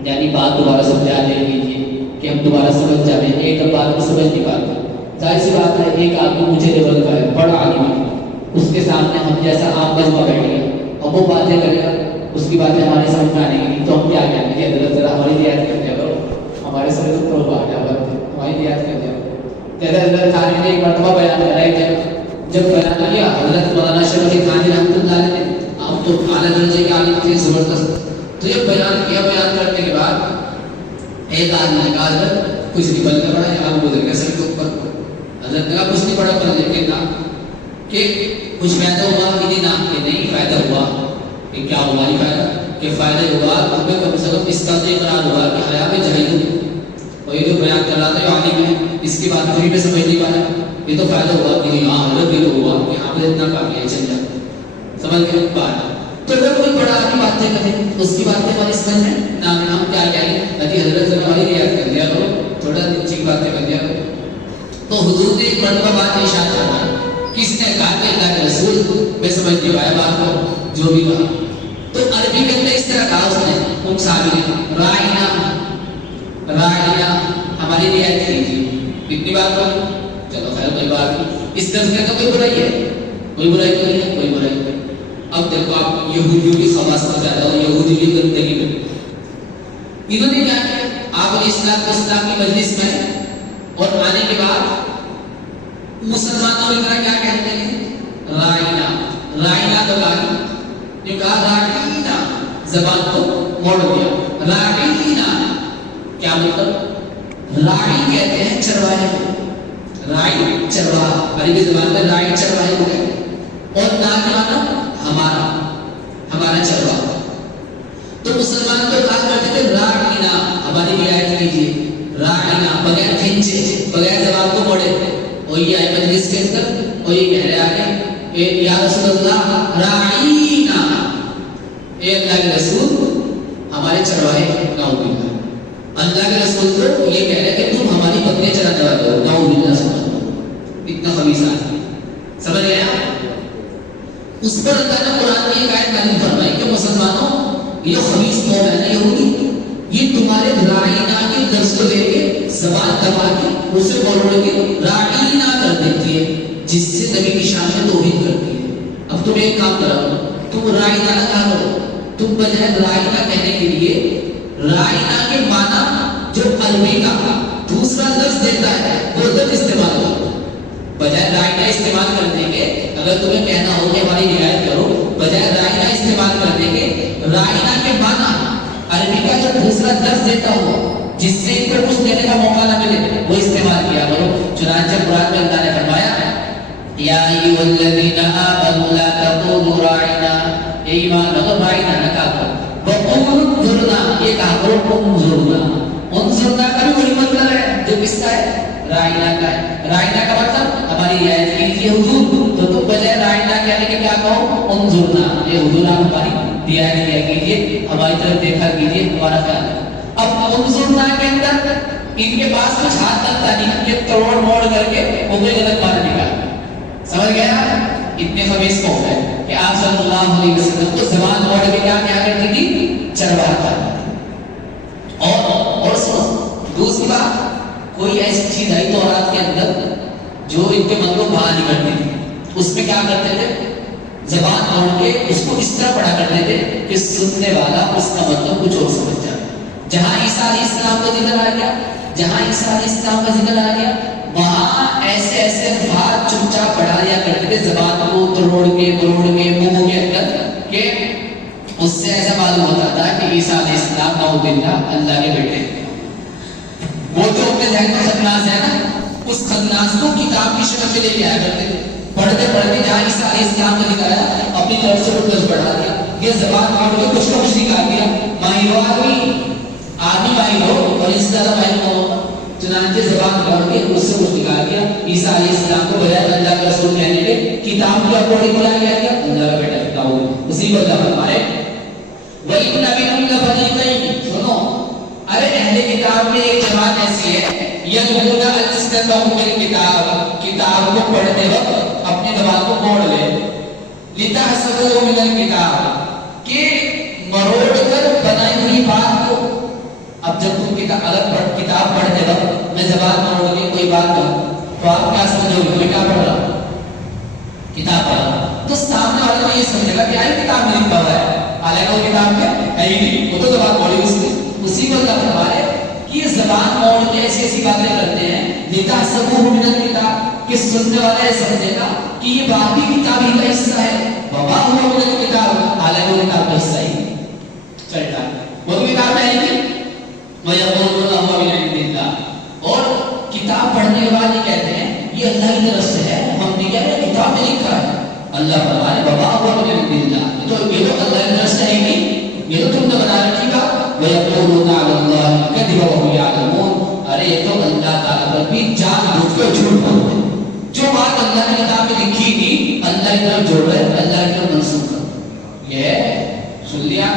یعنی بات دوبارہ سمجھا دے کیجیے کہ ہم دوبارہ سمجھ جائیں، ایک بات کو سمجھ نہیں پاتے۔ ظاہر سی بات ہے ایک آدمی مجھے لیول کا ہے، بڑا عالم ہے، اس کے سامنے ہم جیسا عام مجمع بیٹھ گیا، اب وہ باتیں کرے گا، اس کی باتیں ہمارے سمجھ میں آنے گی، تو ہم کیا کہیں گے؟ حضرت ذرا ہماری رعایت کر دیا کرو، ہمارے سر تو پرو آ گیا، ہماری رعایت کر دیا کرو۔ جیسے حضرت خانقاہ نے ایک مرتبہ بیان کر رہے تھے، جب بیان کیا حضرت مولانا شریف خانقاہ رحمۃ اللہ علیہ نے، آپ تو اعلیٰ درجے کے عالم تھے، زبردست، تو یہ بیان کیا، بیان کرنے کے بعد ایک آدمی نے کہا حضرت کچھ نہیں بن کر پڑا، یہاں گزر گیا سر کے اوپر، حضرت نے کہا کچھ نہیں پڑا پر لیکن نہ کہ کچھ فائدہ ہوا کہ نہیں فائدہ ہوا، کہ کیا ہوا نہیں فائدہ، کہ فائدہ ہوا تمہیں کم سے کم اس کا تو اقرار ہوا کہ حیا میں جہیل ہوں، اور یہ جو بیان کر رہا تھا عالم ہے، اس کی بات کبھی بھی سمجھ نہیں پایا، یہ تو فائدہ ہوا کہ ہاں حضرت یہ تو ہوا کہ یہاں پہ اتنا کافی ہے، چل جاتا سمجھ گئے بات۔ تو اگر کوئی بڑا آدمی باتیں کرے اس کی باتیں ہماری سمجھ میں نام ہم کیا کہیں کہ حضرت ذرا ہماری رعایت کر دیا کرو، تھوڑا نیچی کی باتیں کر دیا کرو۔ تو حضور نے ایک مرتبہ بات ارشاد فرمائی، کس نے کہا کہ اللہ کے رسول میں سمجھ نہیں پایا بات کو جو بھی کہا، تو عربی کے اندر اس طرح کہا اس نے ان صحابی نے، رائنا ہماری رعایت کیجیے، اتنی بات ہو، چلو خیر کوئی بات نہیں، اس درس میں تو کوئی برائی ہے، کوئی برائی تو نہیں ہے، کوئی برائی نہیں۔ اب دیکھو آپ یہودیوں کی خواص پر زیادہ اور یہودی کی گندگی میں انہوں نے کیا کیا، آپ اسلام کی مجلس میں اور آنے کے بعد مسلمانوں کی طرح کیا کہتے ہیں، رائنا تو کہا رائنا، زبان کو موڑ دیا، رائنا کیا مطلب، رائی کہتے ہیں چرواہے کو، رائی چرواہا، عربی زبان میں رائی چرواہے کو کہتے ہیں، اور نا کے معنی ہمارا چرواہا۔ تو مسلمان تو کہا کرتے تھے رائنا، ہماری رعایت کیجیے، رائنا بغیر کھینچے، بغیر زبان کو موڑے، اور یہ آئے مجلس کے اندر اور یہ کہہ رہے آگے کہ یا رسول اللہ رائنا، اے اللہ کے رسول ہمارے چرواہے نعوذ باللہ، اللہ کے رسول تو یہ کہہ رہے کہ تم ہماری بکریاں چرانے والے ہو، نعوذ باللہ سبحان، اتنا خبیث آدمی، سمجھ گئے آپ؟ اس پر اللہ نے قرآن میں ایک آیت نازل فرمائی کہ مسلمانوں یہ خبیث قوم ہے نا یہودی، یہ تمہارے رائنا کے لفظ کو لے کے زبان دبا کے اسے موڑ کے رائنا کر دیتی ہے، جس سے نبی کی شان میں توہین کرتی ہے۔ اب تم ایک کام کرو، تم رائنا نہ کرو، تم بجائے رائنا کہنے کے لیے رائنا کے معنی جو عربی کا دوسرا لفظ دیتا ہے وہ لفظ استعمال کرو، بجائے رائنا استعمال کرنے کے، اگر تمہیں کہنا ہو کہ ہماری رعایت کرو، بجائے رائنا استعمال کرنے کے رائنا کے معنی عربی کا جو دوسرا لفظ دیتا ہو جس سے ان کو کچھ دینے کا موقع نہ ملے وہ استعمال کیا کرو۔ چنانچہ قرآن میں اللہ نے فرمایا یا ایھا الذین آمنوا لا تقولوا راعنا، اے ایمان والو رائنا نہ کہا کرو، وقولوا انظرنا، یہ کہا کرو انظرنا، انظرنا کا بھی وہی مطلب ہے جو کس کا ہے، رائنا کا ہے۔ رائنا کا مطلب ہماری رعایت کیجیے حضور، تو تم بجائے رائنا کہنے کے کیا کہو انظرنا، اے حضور آپ ہماری رعایت کیا کیجیے، ہماری طرف دیکھا کیجیے، ہمارا خیال ہے۔ اب انظرنا کے اندر ان کے پاس کچھ ہاتھ تک نہیں کہ توڑ موڑ کر کے وہ کوئی غلط معنی نکالا، سمجھ گیا؟ اتنے خبیث قوم ہے کہ آپ صلی اللہ علیہ وسلم کو زبان موڑ کے کیا کرتی تھی، چرواہا کرتی۔ اور سنو دوسری بات، کوئی ایسی چیز آئی تورات کے اندر جو ان کے من کو باہر نکلتی تھی، اس میں کیا کرتے تھے، زبان موڑ کے اس کو اس طرح پڑھا کرتے تھے کہ سننے والا اس کا مطلب کچھ اور سمجھ جائے۔ جہاں عیسیٰ علیہ السلام کا ذکر آ گیا، جہاں عیسیٰ علیہ السلام کا ذکر آ گیا، وہاں ایسے ایسے الفاظ چپ چاپ پڑھا دیا کرتے تھے زبان کو توڑ کے منہ کے اندر، کہ اس سے ایسا معلوم ہوتا تھا کہ عیسیٰ علیہ السلام نعوذ باللہ اللہ کے بیٹے۔ وہ جو اپنے ذہن میں خناس ہے نا، اس خناس کو کتاب کی شکل میں لے کے آیا کرتے تھے، پڑھتے پڑھتے جہاں عیسیٰ علیہ السلام کا ذکر آیا اپنی طرف سے اردو پڑھا دیا، یہ زبان کاٹ کے کچھ نہ کچھ نکال دیا، ماہر آدمی ماہر ہو اور اس سے زیادہ ماہر ہو، چنانچہ زبان کاٹ کے اس سے کچھ نکال دیا۔ عیسیٰ علیہ السلام کو بجائے اللہ کا رسول کہنے کے کتاب کے اکارڈنگ بلایا گیا، اللہ کا بیٹا داؤد، اسی کو اللہ فرمائے وَإِنَّ مِنْهُمْ لَفَرِيقَيْنِ، سنو ارے اہل کتاب میں ایک جماعت ایسی ہے یَلْوُونَ أَلْسِنَتَهُم بِالْكِتَابِ، کتاب کو پڑھتے وقت اپنی زبان کو موڑ لے، لِتَحْسَبُوهُ مِنَ الْكِتَابِ، کہ مروڑ کر بنائی ہوئی بات کو، اب جب تم کتاب پڑھتے وقت میں زبان مروڑ کے کوئی بات کروں تو آپ کیا سمجھو گے؟ میں کیا پڑھ رہا ہوں؟ کتاب پڑھ رہا ہوں. تو سامنے والے کو یہ سمجھے گا کہ آئی کتاب میں لکھا ہوا ہے، حالانکہ وہ کتاب ہے ہی نہیں، وہ تو زبان موڑی اس نے. اسی کو اللہ فرما رہے کہ یہ زبان موڑ کے ایسی ایسی باتیں کرتے ہیں لِتَحْسَبُوهُ مِنَ الْكِتَابِ، کہ سننے والا یہ سمجھے گا کہ یہ بات بھی کتاب ہی کا حصہ ہے. وَمَا هُوَ مِنَ الْكِتَابِ، حالانکہ وہ کتاب کا حصہ ہی چلتا ہے، وہ تو کتاب ہے ہی نہیں. وَيَقُولُونَ هُوَ مِنْ عِنْدِ اللَّهِ، اور کتاب پڑھنے کے بعد یہ کہتے ہیں یہ اللہ کی طرف سے ہے، ہم نے کیا ہے کتاب میں لکھا ہے. اللہ فرمائے وَمَا هُوَ مِنْ عِنْدِ اللَّهِ، تو یہ تو اللہ کی طرف سے ہے ہی نہیں، یہ تو تم نے بنا رکھی کا. وَيَقُولُونَ عَلَى اللَّهِ الْكَذِبَ وَهُمْ يَعْلَمُونَ، ارے یہ تو اللہ تعالیٰ پر بھی جان بوجھ کر جھوٹ بولتے ہیں. جو بات اللہ نے کتاب میں لکھی تھی اللہ کی طرف جوڑ رہے، اللہ کی طرف منسوخ کر. یہ سن لیا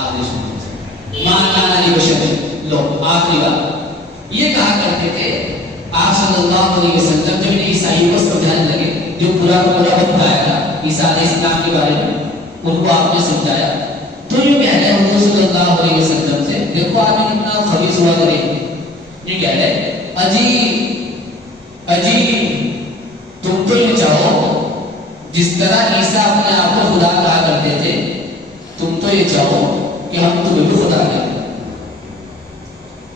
آخری سن ماں کانا لی بشر. لو آخری بات یہ کہا کرتے تھے آپ صلی اللہ علیہ وسلم جب انہیں عیسائی کو سمجھانے لگے، جو پورا وقت آیا تھا عیسیٰ علیہ السلام کے بارے میں ان کو آپ نے سمجھایا، تو یہ کہہ رہے حضور صلی اللہ علیہ وسلم سے، دیکھو آدمی کتنا خبیث ہوا کرے، یہ کہہ رہے اجی تم تو یہ چاہو جس طرح عیسیٰ اپنے آپ کو خدا کہا کرتے تھے، تم تو یہ چاہو کہ ہم تمہیں بھی خدا کہیں.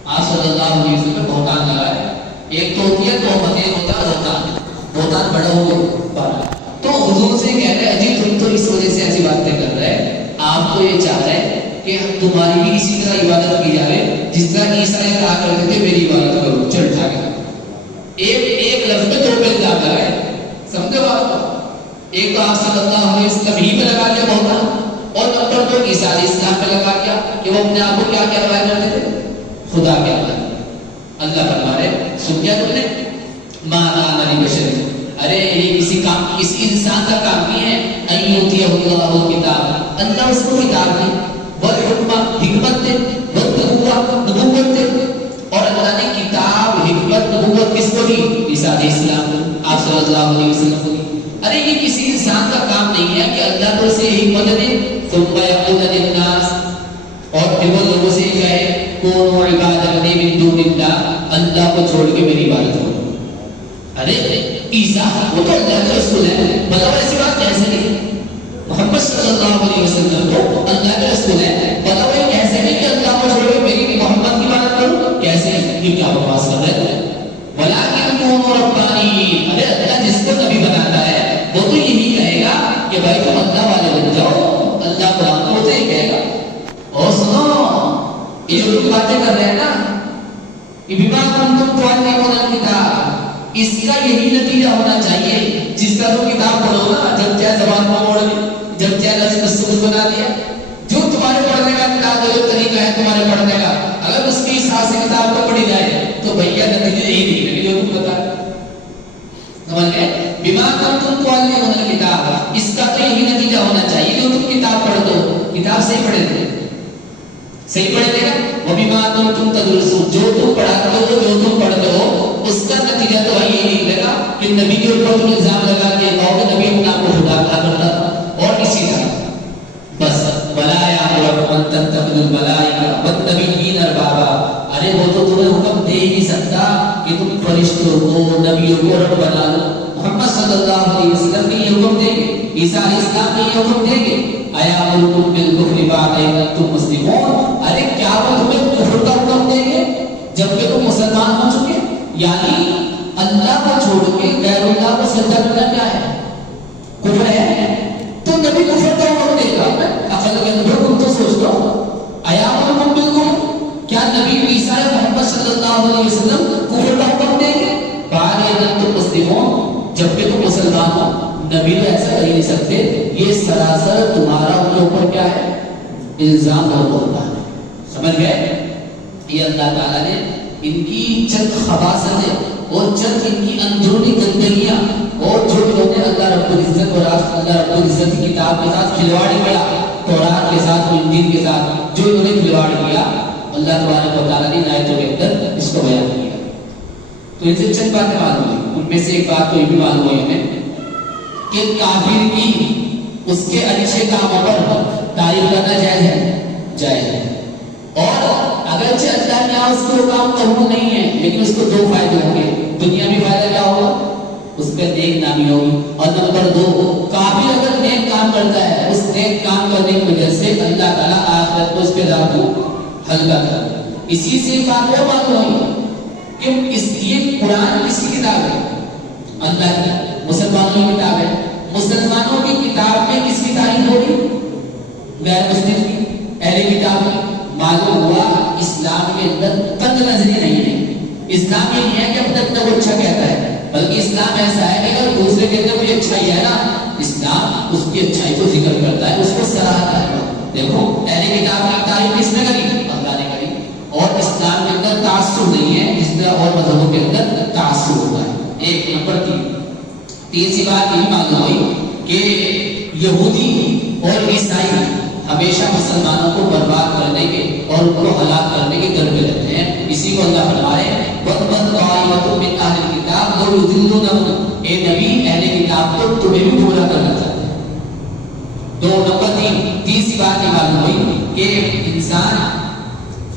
آپ صلی اللہ علیہ وسلم پہ بہتان لگائے. ایک تو ہوتی ہے توہمتیں، ہوتا ہے بہتان بڑا ہوا. تو حضور سے کہہ رہے اجی تم تو اس وجہ سے ایسی باتیں کر رہے، آپ تو یہ چاہ رہے کہ تمہاری بھی اسی طرح عبادت کی جائے جس طرح عیسیٰ نے کہا کرتے تھے میری عبادت کرو. چل اٹھا کے ایک لفظ میں دو پہ الزام لگائے، سمجھے بات کو؟ ایک تو آپ صلی اللہ علیہ وسلم ہی پہ لگا دیا بہتان، اور نمبر دو عیسیٰ علیہ السلام پہ لگا دیا کہ وہ اپنے آپ کو کیا کہلوایا کرتے تھے؟ خدا کہلوایا. اللہ فرما رہے سن کیا تم نے مَا كَانَ لِبَشَرٍ، ارے یہ کسی انسان کا کام نہیں ہے ان یؤتیہ اللہ الکتاب، اللہ اس کو کتاب دے، والحکمہ حکمت دے، نبوت دے. اور اللہ نے کتاب حکمت نبوت کس کو دی؟ عیسیٰ علیہ السلام کو، آپ صلی اللہ علیہ وسلم کو دی. ارے یہ کسی انسان کا کام نہیں ہے کہ اللہ تو اسے حکمت دے ثم یقول للناس، اور پھر وہ لوگوں سے کہے کونوا عبادا لی من دون اللہ، اللہ کو چھوڑ کے میری عبادت کرو. ارے عیسیٰ وہ تو اللہ کا رسول ہے، بتاؤ ایسی بات کیسے نہیں؟ محمد صلی اللہ علیہ وسلم کو اللہ کا رسول ہے، بتاؤ یہ کیسے نہیں کہ اللہ کو چھوڑ کے میری محمد کی عبادت کرو؟ کیسے؟ یہ کیا بکواس کر رہے ہیں؟ ولکن کونوا ربانیین، ارے اللہ جس کو نبی بناتا ہے وہ تو یہی کہے گا کہ بھائی تم اللہ والے بن جاؤ، اللہ قرآن کو تو یہی کہے گا. اور سنو یہ جو تم باتیں کر رہے ہیں نا، بما کنتم تعلمون الکتاب، اس کا یہی نتیجہ ہونا چاہیے جس کا تم کتاب پڑھو نا، جب چاہے زبان کو موڑ لی، جب چاہے لفظ مستقل بنا دیا، جو تمہارے پڑھنے کا کتاب جو طریقہ ہے تمہارے پڑھنے کا، اگر اس کے حساب سے کتاب کو پڑھی جائے تو بھیا نتیجہ یہی نکلے گا جو تم بتا رہے. سمجھ گئے؟ بما کنتم تعلمون الکتاب، اس کا تو یہی نتیجہ ہونا چاہیے جو تم کتاب پڑھ دو، کتاب صحیح پڑھے دے، صحیح پڑھے دے گا. وَبِمَا كُنتُمْ تَدْرُسُونَ، جو تم پڑھاتے ہو، جو تم پڑھتے ہو، اس کا نتیجہ تو یہی نکلے گا کہ نبی کے اوپر تم الزام لگا کے کہو کہ نبی اپنا کو خدا کہا کرتا تھا. اور اسی طرح بس وَلَا يَأْمُرُكُمْ أَن تَتَّخِذُوا الْمَلَائِكَةَ وَالنَّبِيِّينَ أَرْبَابًا، ارے وہ تو تمہیں حکم دے ہی نہیں سکتا کہ تم فرشتوں کو نبیوں کو رب بنا لو. محمد صلی اللہ علیہ وسلم نے یہ حکم دیں گے، عیسیٰ علیہ السلام نے یہ حکم دیں گے ایامرکم بالکفر بعد اذ انتم مسلمون، ارے کیا وہ تمہیں کفر کا حکم دیں گے جبکہ تم مسلمان ہو چکے؟ یعنی اللہ کو چھوڑ کے غیر اللہ کو سجدہ کرنا کیا ہے؟ کفر ہے. تو نبی کفر کا حکم دے گا، عقل کے اندر تم تو سوچ لو. ایامرکم بالکفر، کیا نبی عیسیٰ محمد صلی اللہ علیہ وسلم کفر کا حکم دیں گے بعد اذ انتم مسلمون جبکہ تم مسلمان ہو؟ نبی تو ایسا کر ہی نہیں سکتے. یہ سراسر تمہارا ان کے اوپر کیا ہے؟ الزام ہوتا ہے. سمجھ گئے؟ یہ اللہ تعالیٰ نے ان کی چند خباثتیں اور چند ان کی اندرونی گندگیاں اور جو انہوں نے اللہ رب العزت اور اللہ رب العزت کی کتاب کے ساتھ کھلواڑ کیا، تورات کے ساتھ، انجیل کے ساتھ جو انہوں نے کھلواڑ کیا، اللہ تبارک و تعالیٰ نے آیتوں کے اندر اس کو بیان کیا. تو ان سے چند باتیں معلوم ہوئی. ان میں سے ایک بات تو یہ بھی معلوم ہوئی ہمیں کہ کافر کی اس کے اچھے کاموں پر تعریف کرنا جائز ہے؟ جائز ہے۔ اور اگرچہ اللہ کے یہاں اس کو کام قبول نہیں ہے، لیکن اس کو دو فائدے ہوں گے۔ دنیا میں فائدہ کیا ہوگا؟ اس پہ نیک نامی ہوگی، اور نمبر دو، کافی اگر نیک کام کرتا ہے، اس نیک کام کرنے کی وجہ سے اللہ تعالیٰ آخرت کو اس کے عذاب کو ہلکا کرے۔ اسی سے ایک بات اور معلوم ہوئی کہ یہ قرآن کس کی کتاب ہے؟ اللہ کی، مسلمانوں کی کتاب ہے۔ مسلمانوں کی کتاب میں کس کی تعریف ہوگی؟ غیر مسلم کی، اہل کتاب کی۔ معلوم ہوا اسلام کے اندر تنگ نظری نہیں ہے۔ اسلام یہ نہیں ہے کہ اپنے اپنے کو اچھا کہتا ہے، بلکہ اسلام ایسا ہے کہ اگر دوسرے کے اندر کوئی اچھائی ہے نا، اسلام اس کی اچھائی کو ذکر کرتا ہے، اس کو سراہتا ہے۔ دیکھو اہل کتاب کی تعریف کس نے کری؟ اللہ نے کری۔ اور اسلام کے اندر تعصب نہیں ہے جس طرح اور مذہبوں کے اندر تعصب ہوتا ہے۔ ایک نمبر تیسری بات یہ معلوم ہوئی کہ یہودی اور عیسائی ہمیشہ مسلمانوں کو برباد کرنے کے اور ان کو ہلاک کرنے کے ڈر میں رہتے ہیں۔ اسی کو اللہ فرمائے وَقْبَلْ طَائِفَةٌ مِّنْ أَهْلِ الْكِتَابِ لَوْ يُضِلُّونَكُمْ، اے نبی اہل کتاب کو تمہیں بھی گمراہ کرنا چاہتے ہیں۔ دو نمبر تیسری بات یہ معلوم ہوئی کہ انسان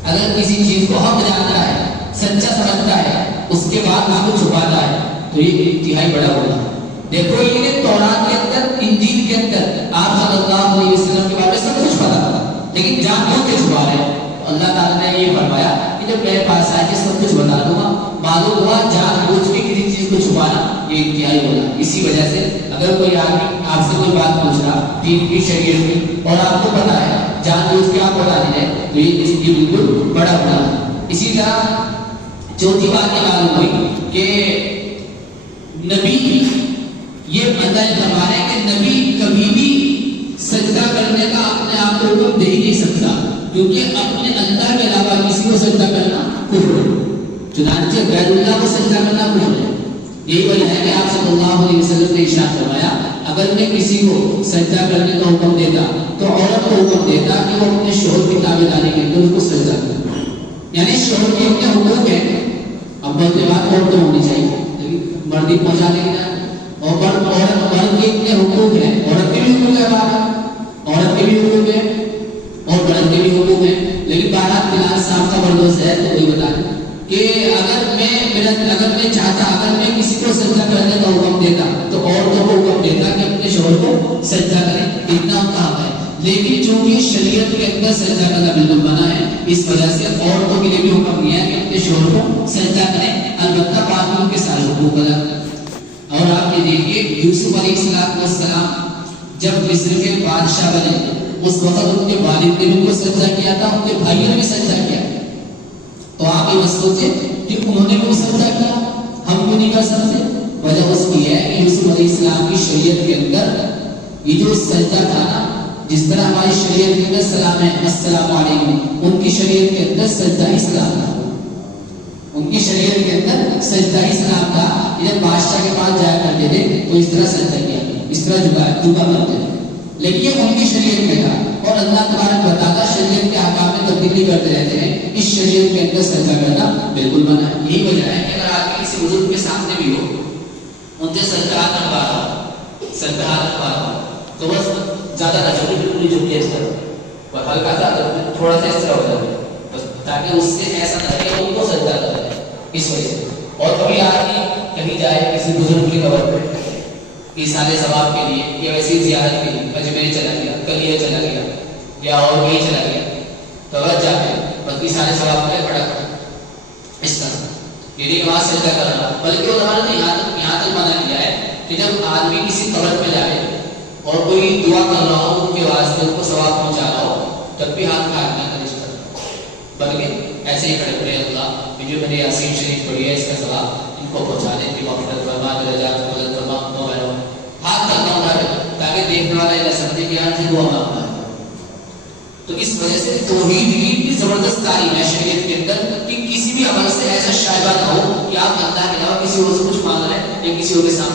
اگر کسی چیز کو حق جانتا ہے، سچا سمجھتا ہے، اس کے بعد اس کو چھپاتا ہے تو یہ انتہائی بڑا گناہ ہے۔ دیکھو یہ تورات کے اندر، انجیل کے اندر آپ صلی اللہ علیہ وسلم کے بارے میں سب کچھ پتا تھا، لیکن جان بوجھ کے چھپا رہے ہیں۔ اللہ تعالیٰ نے یہ فرمایا کہ جب میرے پاس آئے کہ سب کچھ بتا دوں گا۔ معلوم ہوا جان بوجھ کے کسی چیز کو چھپانا یہ انتہائی گناہ۔ اسی وجہ سے اگر کوئی آدمی آپ سے کوئی بات پوچھ رہا دین کی، شریعت کی، اور آپ کو پتا ہے جان بوجھ کے آپ بتا دیں تو یہ بالکل بڑا گناہ ہے۔ اسی طرح چوتھی بات یہ معلوم ہوئی کہ نبی، یہ اللہ نے فرمایا ہے کہ نبی کبھی بھی سجدہ کرنے کا اپنے آپ کو حکم دے ہی نہیں سکتا، کیونکہ اپنے اللہ کے علاوہ کسی کو سجدہ کرنا کفر ہے۔ چنانچہ غیر اللہ کو سجدہ کرنا کفر ہے۔ یہی وجہ ہے کہ آپ صلی اللہ علیہ وسلم نے ارشاد فرمایا اگر میں کسی کو سجدہ کرنے کا حکم دیتا تو عورت کو حکم دیتا کہ وہ اپنے شوہر کی تابعداری کے اندر اس کو سجدہ کرے۔ یعنی شوہر کے اپنے حقوق ہیں، اب بولتے بات عورتیں ہونی چاہیے، مردی پہنچا دیں گے، اور مرد کے اتنے حقوق ہیں، عورت کے بھی حقوق ہے، عورت کے بھی حقوق ہیں اور مرد کے بھی حقوق ہیں۔ لیکن بارات فی الحال صاحب کا بردوست ہے تو وہی بتا دیں کہ اگر میں چاہتا، اگر میں کسی کو سجدہ کرنے کا حکم دیتا تو عورتوں کو حکم دیتا کہ اپنے شوہر کو سجدہ کریں، اتنا ان کا حق ہے۔ لیکن چونکہ شریعت کے اندر سجدہ کرنا بالکل منع ہے، اس وجہ سے عورتوں کے لیے بھی حکم دیا ہے کہ اپنے شوہر کو سجدہ کریں، البتہ بعد میں ان کے سارے حقوق ادا کریں۔ اور آپ یہ دیکھیے یوسف علیہ السلام جب مصر کے بادشاہ بنے اس وقت ان کے والد نے بھی ان کو سجدہ کیا تھا، ان کے بھائیوں نے بھی سجدہ کیا۔ تو آپ یہ سوچیں کہ انہوں نے بھی سجدہ کیا، ہم کیوں نہیں کر سکتے؟ وجہ اس کی ہے کہ یوسف علیہ السلام کی شریعت کے اندر یہ جو سجدہ تھا نا، جس طرح ہماری شریعت کے اندر سلام ہے السلام علیکم، ان کی شریعت کے اندر سجدہ ہی سلام تھا۔ ان کی شریعت کے اندر سجدہ ہی سلام تھا۔ جب بادشاہ کے پاس جایا کرتے تھے تو اس طرح سجدہ کیا، اس طرح جھکا کرتے تھے، لیکن یہ ان کی شریعت میں تھا۔ اور اللہ تبارک بتاتا شریعت کے احکام میں تبدیلی کرتے رہتے ہیں، اس شریعت کے اندر سجدہ کرنا بالکل منع ہے۔ یہی وجہ ہے کہ اگر آپ کسی بزرگ کے سامنے بھی ہو، ان سے سجدہ کروا رہا تو بس زیادہ نہ چھوٹی بالکل جھک کے اس طرح اور ہلکا سا تھوڑا سا اس طرح ہو جائے بس، تاکہ اس سے ایسا نہ لگے ان کو سجدہ کر رہے ہیں اس وجہ سے۔ اور کبھی آدمی کہیں جائے کسی بزرگ کی قبر پہ ایصال ثواب کے لیے یا ویسی زیارت کے لیے، اجمیر چلا گیا، کلیہ چلا گیا یا اور کہیں چلا گیا تو اگر جا کے بس ایصال ثواب کے لیے کھڑا کر اس طرح یہ نہیں وہاں سجدہ کرنا، بلکہ انہوں نے یہاں تک منع کیا ہے کہ جب آدمی کسی قبر پہ جائے اور کوئی دعا کر رہا ہو ان کے واسطے، ان کو ثواب پہنچا رہا ہو، تب بھی ہاتھ کھڑا نہ کرے اس طرح، بلکہ ایسے ہی کھڑے کرے اللہ جو میں نے یاسین شریف پڑھی ہے اس کا ثواب ان کو پہنچا دیں کہ مغفرت فرما، درجات بلند فرما، وغیرہ ہاتھ کرنا اٹھا دے تاکہ دیکھنے والا یہ سمجھے کہ یہاں سے دعا مانگنا ہے۔ تو اس وجہ سے توحید کی زبردست تعلیم ہے شریعت کے اندر کہ کسی بھی عمل سے ایسا شائبہ نہ ہو کہ آپ اللہ کے علاوہ کسی اور سے کچھ مانگ رہے ہیں یا کسی اور کے سامنے